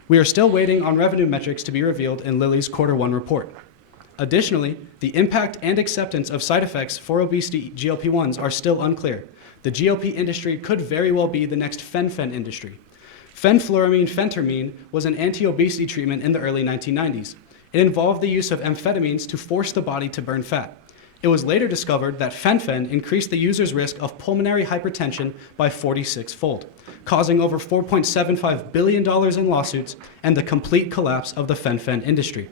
We are still waiting on revenue metrics to be revealed in Lilly's Q1 report. Additionally, the impact and acceptance of side effects for obesity GLP-1s are still unclear. The GLP industry could very well be the next fen-phen industry. Fenfluramine-phentermine was an anti-obesity treatment in the early 1990s. It involved the use of amphetamines to force the body to burn fat. It was later discovered that fen-phen increased the user's risk of pulmonary hypertension by 46-fold, causing over $4.75 billion in lawsuits and the complete collapse of the fen-phen industry.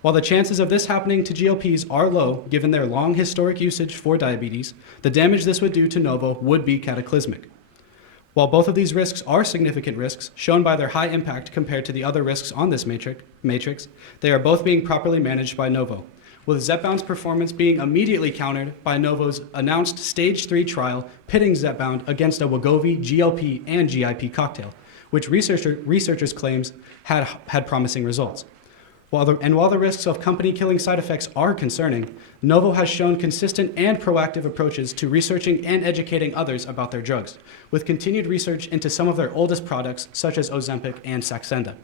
While the chances of this happening to GLPs are low, given their long historic usage for diabetes, the damage this would do to Novo would be cataclysmic. While both of these risks are significant risks, shown by their high impact compared to the other risks on this matrix, they are both being properly managed by Novo, with Zepbound's performance being immediately countered by Novo's announced Stage 3 trial pitting Zepbound against a Wegovy GLP and GIP cocktail, which researchers claims had promising results. While the risks of company-killing side effects are concerning, Novo has shown consistent and proactive approaches to researching and educating others about their drugs, with continued research into some of their oldest products, such as Ozempic and Saxenda.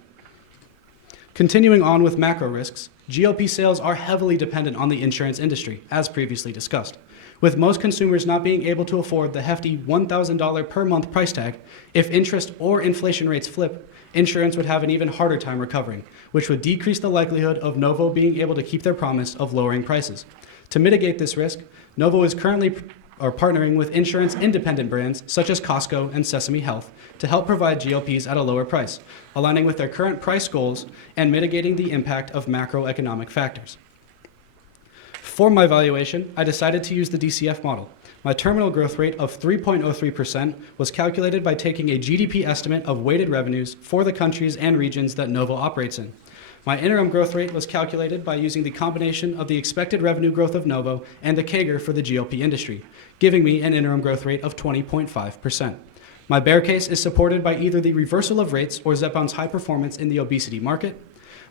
Continuing on with macro risks, GLP sales are heavily dependent on the insurance industry, as previously discussed. With most consumers not being able to afford the hefty $1,000 per month price tag, if interest or inflation rates flip, insurance would have an even harder time recovering, which would decrease the likelihood of Novo being able to keep their promise of lowering prices. To mitigate this risk, Novo is currently partnering with insurance independent brands such as Costco and Sesame Health to help provide GLPs at a lower price, aligning with their current price goals and mitigating the impact of macroeconomic factors. For my valuation, I decided to use the DCF model. My terminal growth rate of 3.03% was calculated by taking a GDP estimate of weighted revenues for the countries and regions that Novo operates in. My interim growth rate was calculated by using the combination of the expected revenue growth of Novo and the CAGR for the GLP industry, giving me an interim growth rate of 20.5%. My bear case is supported by either the reversal of rates or Zepbound's high performance in the obesity market.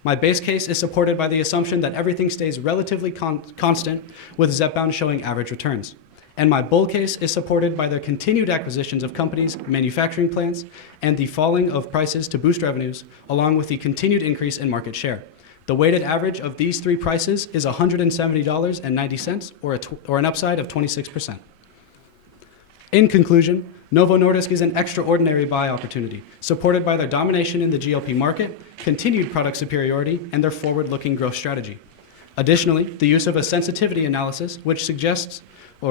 My base case is supported by the assumption that everything stays relatively constant, with Zepbound showing average returns. And my bull case is supported by the continued acquisitions of companies, manufacturing plants, and the falling of prices to boost revenues, along with the continued increase in market share. The weighted average of these three prices is $170.90, or an upside of 26%. In conclusion, Novo Nordisk is an extraordinary buy opportunity, supported by their domination in the GLP market, continued product superiority, and their forward-looking growth strategy. Additionally, the use of a sensitivity analysis, which adjusts the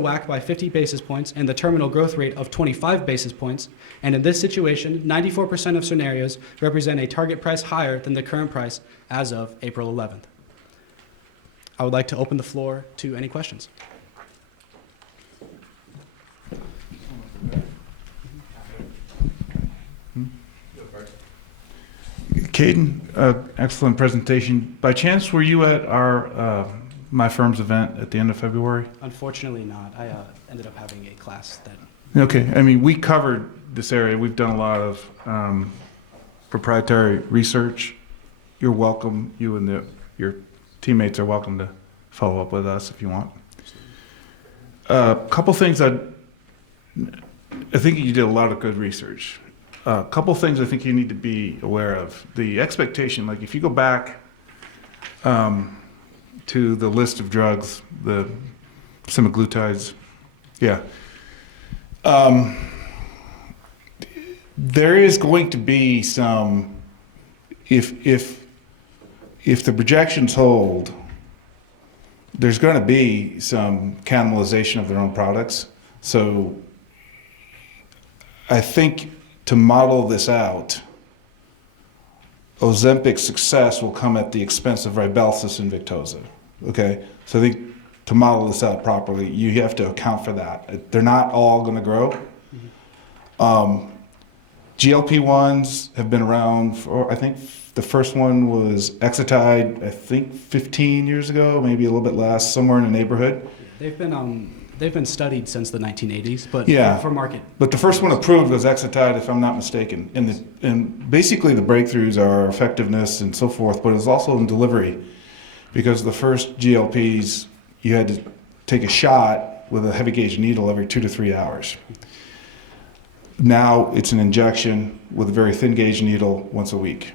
WACC by 50 basis points and the terminal growth rate of 25 basis points, and in this situation, 94% of scenarios represent a target price higher than the current price as of April 11th. I would like to open the floor to any questions. Caden, excellent presentation. By chance, were you at our my firm's event at the end of February? Unfortunately not. I ended up having a class that... Okay. I mean, we covered this area. We've done a lot of proprietary research. You're welcome. You and your teammates are welcome to follow up with us if you want. A couple things I think you did a lot of good research. A couple things I think you need to be aware of. The expectation, like if you go back to the list of drugs, the semaglutides, there is going to be some, if the projections hold, there's going to be some cannibalization of their own products. So I think to model this out, Ozempic's success will come at the expense of Rybelsus and Victoza. Okay, so I think to model this out properly, you have to account for that. They're not all going to grow. GLP-1s have been around for, I think the first one was Exetide, I think 15 years ago, maybe a little bit less, somewhere in the neighborhood. They've been studied since the 1980s, but for market. But the first one approved was Exetide, if I'm not mistaken. And basically the breakthroughs are effectiveness and so forth, but it's also in delivery. Because the first GLPs, you had to take a shot with a heavy gauge needle every 2 to 3 hours. Now it's an injection with a very thin gauge needle once a week.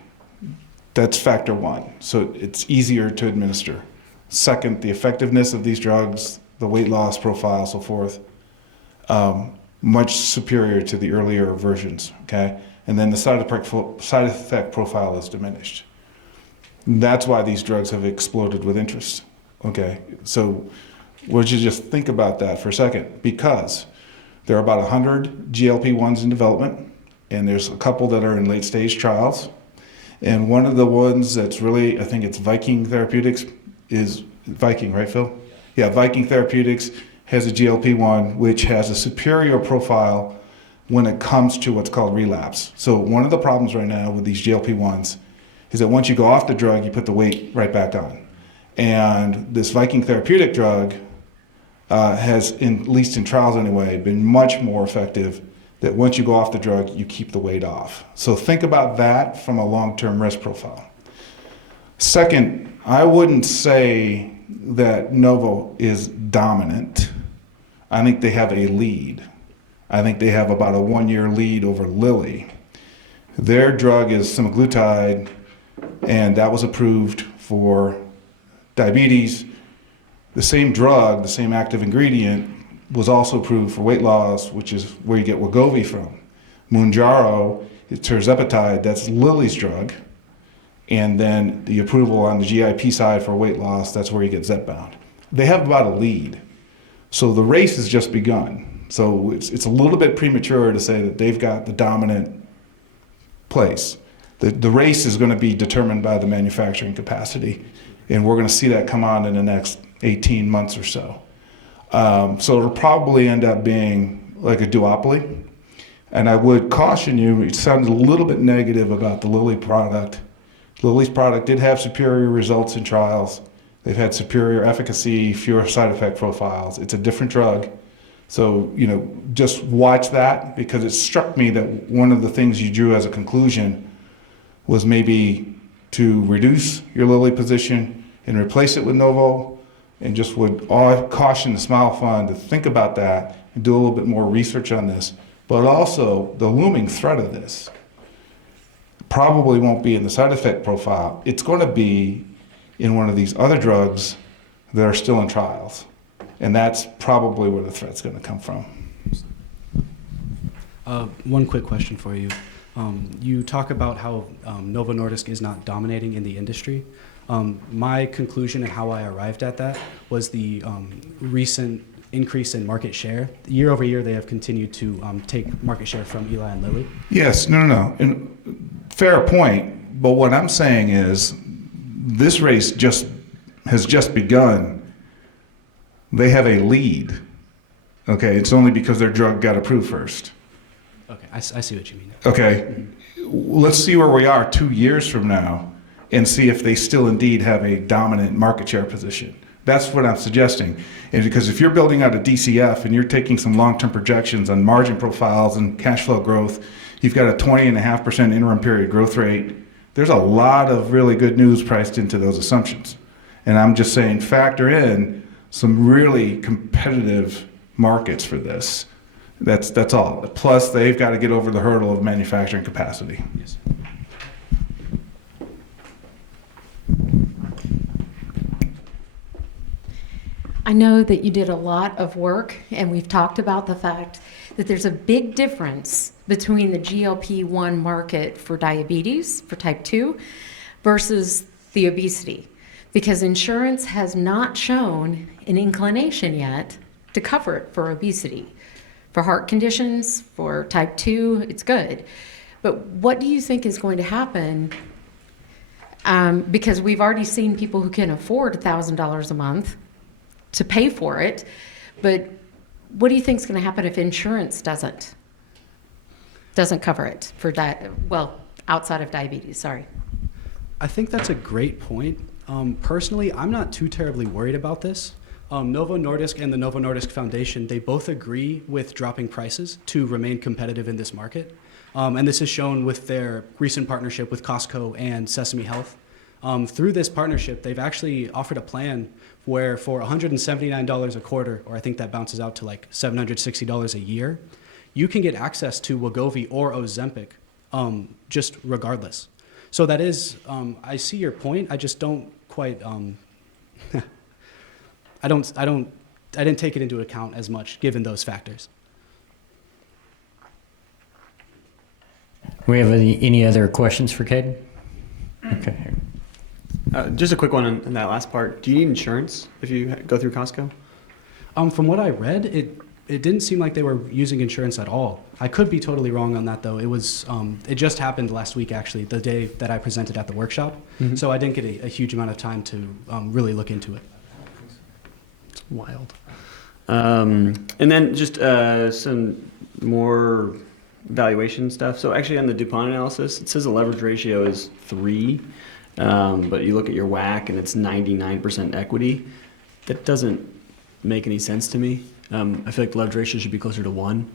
That's factor one. So it's easier to administer. Second, the effectiveness of these drugs, the weight loss profile, so forth, much superior to the earlier versions, okay? And then the side effect profile is diminished. That's why these drugs have exploded with interest, okay? So would you just think about that for a second? Because there are about 100 GLP-1s in development, and there's a couple that are in late stage trials. And one of the ones that's really, I think it's Viking Therapeutics, is Viking, right, Phil? Yeah, Viking Therapeutics has a GLP-1 which has a superior profile when it comes to what's called relapse. So one of the problems right now with these GLP-1s is that once you go off the drug, you put the weight right back on. And this Viking Therapeutic drug has, at least in trials anyway, been much more effective that once you go off the drug, you keep the weight off. So think about that from a long-term risk profile. Second, I wouldn't say that Novo is dominant. I think they have a lead. I think they have about a 1-year lead over Lilly. Their drug is semaglutide, and that was approved for diabetes. The same drug, the same active ingredient, was also approved for weight loss, which is where you get Wegovy from. Mounjaro is tirzepatide, that's Lilly's drug. And then the approval on the GIP side for weight loss, that's where you get Zepbound. They have about a lead. So the race has just begun. So it's a little bit premature to say that they've got the dominant place. The race is going to be determined by the manufacturing capacity. And we're going to see that come on in the next 18 months or so. So it'll probably end up being like a duopoly. And I would caution you, it sounded a little bit negative about the Lilly product. Lilly's product did have superior results in trials. They've had superior efficacy, fewer side effect profiles. It's a different drug. So, just watch that, because it struck me that one of the things you drew as a conclusion was maybe to reduce your Lilly position and replace it with Novo, and just would all caution the Smile Fund to think about that and do a little bit more research on this. But also, the looming threat of this probably won't be in the side effect profile. It's going to be in one of these other drugs that are still in trials. And that's probably where the threat's going to come from. One quick question for you. You talk about how Novo Nordisk is not dominating in the industry. My conclusion and how I arrived at that was the recent increase in market share. Year over year, they have continued to take market share from Eli and Lilly. Yes, no. And fair point. But what I'm saying is this race has just begun. They have a lead. Okay, it's only because their drug got approved first. Okay, I see what you mean. Okay, let's see where we are 2 years from now and see if they still indeed have a dominant market share position. That's what I'm suggesting. And because if you're building out a DCF and you're taking some long-term projections on margin profiles and cash flow growth, you've got a 20.5% interim period growth rate. There's a lot of really good news priced into those assumptions. And I'm just saying factor in some really competitive markets for this. That's all. Plus, they've got to get over the hurdle of manufacturing capacity. Yes. I know that you did a lot of work, and we've talked about the fact that there's a big difference between the GLP-1 market for diabetes, for type 2, versus the obesity, because insurance has not shown an inclination yet to cover it for obesity. For heart conditions, for type 2, it's good. But what do you think is going to happen? Because we've already seen people who can afford $1,000 a month to pay for it, but what do you think is going to happen if insurance doesn't cover it for outside of diabetes? Sorry. I think that's a great point. Personally, I'm not too terribly worried about this. Novo Nordisk and the Novo Nordisk Foundation, they both agree with dropping prices to remain competitive in this market. And this is shown with their recent partnership with Costco and Sesame Health. Through this partnership, they've actually offered a plan where for $179 a quarter, or I think that bounces out to like $760 a year, you can get access to Wegovy or Ozempic, just regardless. So that is, I see your point. I just don't quite, I didn't take it into account as much given those factors. We have any other questions for Caden? Okay. Just a quick one on that last part. Do you need insurance if you go through Costco? From what I read, it didn't seem like they were using insurance at all. I could be totally wrong on that though. It was it just happened last week actually, the day that I presented at the workshop. Mm-hmm. So I didn't get a huge amount of time to really look into it. It's wild. And then just some more valuation stuff. So actually on the DuPont analysis, it says the leverage ratio is 3. But you look at your WACC and it's 99% equity. That doesn't make any sense to me. I feel like the leverage ratio should be closer to 1.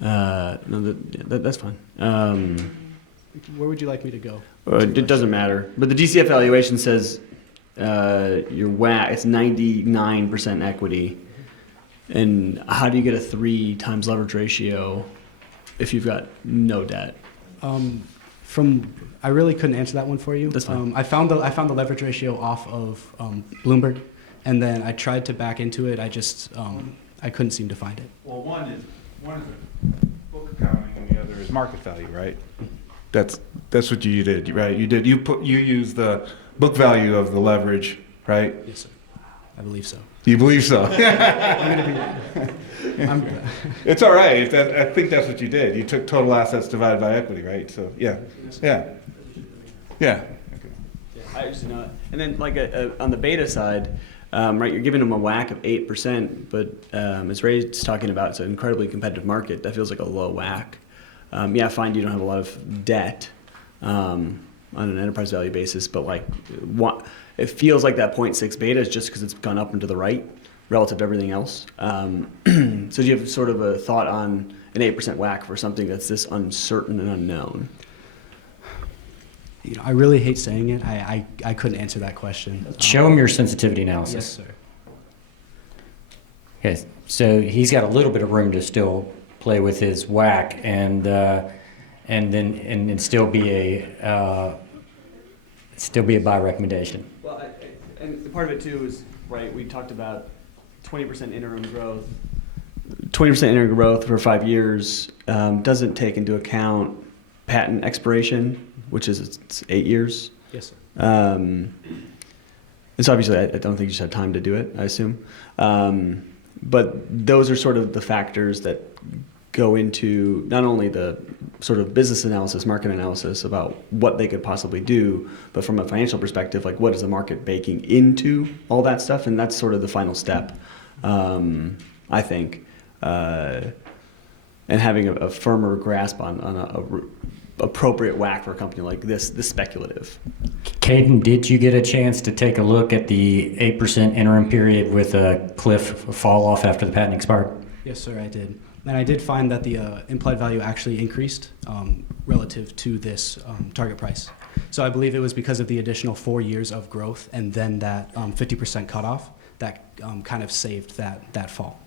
No, that's fine. Where would you like me to go? It doesn't matter. But the DCF valuation says your WACC, it's 99% equity. And how do you get a 3 times leverage ratio if you've got no debt? I really couldn't answer that one for you. That's fine. I found the leverage ratio off of Bloomberg, and then I tried to back into it. I just I couldn't seem to find it. Well, one is book accounting, and the other is market value, right? That's what you did, right? You used the book value of the leverage, right? Yes, sir. I believe so. You believe so? It's all right. I think that's what you did. You took total assets divided by equity, right? So yeah. Okay. Yeah, I just know it. And then like on the beta side, right, you're giving them a WACC of 8%, but as Ray's talking about, it's an incredibly competitive market. That feels like a low WACC. Yeah, fine, you don't have a lot of debt on an enterprise value basis, but like it feels like that 0.6 beta is just because it's gone up and to the right relative to everything else. So do you have sort of a thought on an 8% WACC for something that's this uncertain and unknown? I really hate saying it. I couldn't answer that question. Show him your sensitivity analysis. Yes, sir. Okay, so he's got a little bit of room to still play with his whack and then still be a buy recommendation. Well, and part of it too is, right, we talked about 20% interim growth. 20% interim growth for 5 years doesn't take into account patent expiration, which is it's 8 years. Yes, sir. And so obviously I don't think you just have time to do it, I assume. But those are sort of the factors that go into not only the sort of business analysis, market analysis about what they could possibly do, but from a financial perspective, like what is the market baking into all that stuff? And that's sort of the final step, I think. And having a firmer grasp on a appropriate whack for a company like this speculative. Caden, did you get a chance to take a look at the 8% interim period with a cliff fall off after the patent expired? Yes, sir, I did. And I did find that the implied value actually increased relative to this target price. So I believe it was because of the additional 4 years of growth and then that 50% cutoff that kind of saved that fall.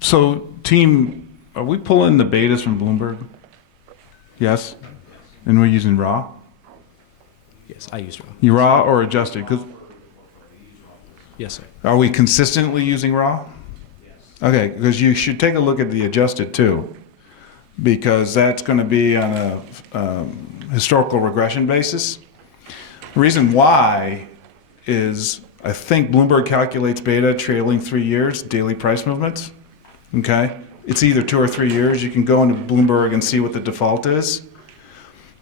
So, team, are we pulling the betas from Bloomberg? Yes? And we're using raw? Yes, I used raw. You raw or adjusted? 'Cause Yes, sir. are we consistently using raw? Okay, because you should take a look at the adjusted too, because that's going to be on a historical regression basis. The reason why is I think Bloomberg calculates beta trailing 3 years, daily price movements. Okay? It's either 2 or 3 years. You can go into Bloomberg and see what the default is.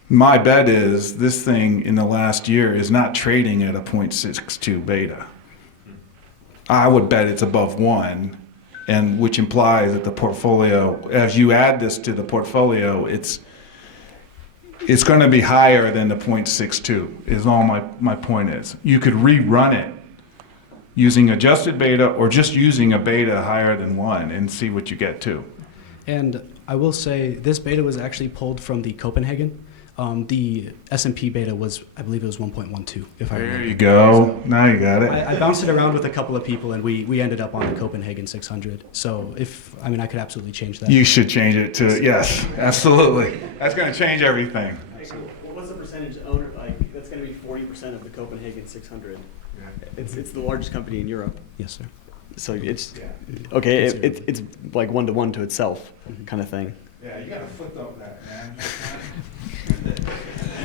My bet is this thing in the last year is not trading at a 0.62 beta. I would bet it's above 1, and which implies that the portfolio, as you add this to the portfolio, it's going to be higher than the 0.62 is all my point is. You could rerun it using adjusted beta or just using a beta higher than 1 and see what you get to. And I will say this beta was actually pulled from the Copenhagen. The S&P beta was, I believe it was 1.12, if I remember. There you go. Now you got it. I bounced it around with a couple of people, and we ended up on the Copenhagen 600. So I could absolutely change that. You should change it to, yes, absolutely. That's going to change everything. Well, what's the percentage owner, like, that's going to be 40% of the Copenhagen 600. It's the largest company in Europe. Yes, sir. So it's, okay, it's like 1-to-1 to itself kind of thing. Yeah, you got to flip up that, man.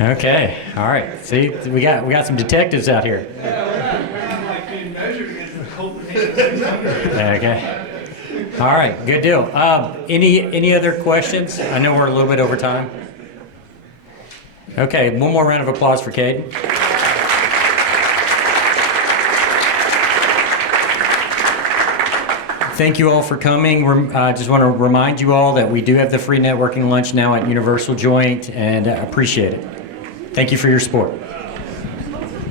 Okay, all right. See, we got some detectives out here. Okay. All right, good deal. Any other questions? I know we're a little bit over time. Okay, one more round of applause for Caden. Thank you all for coming. I just want to remind you all that we do have the free networking lunch now at Universal Joint, and appreciate it. Thank you for your support.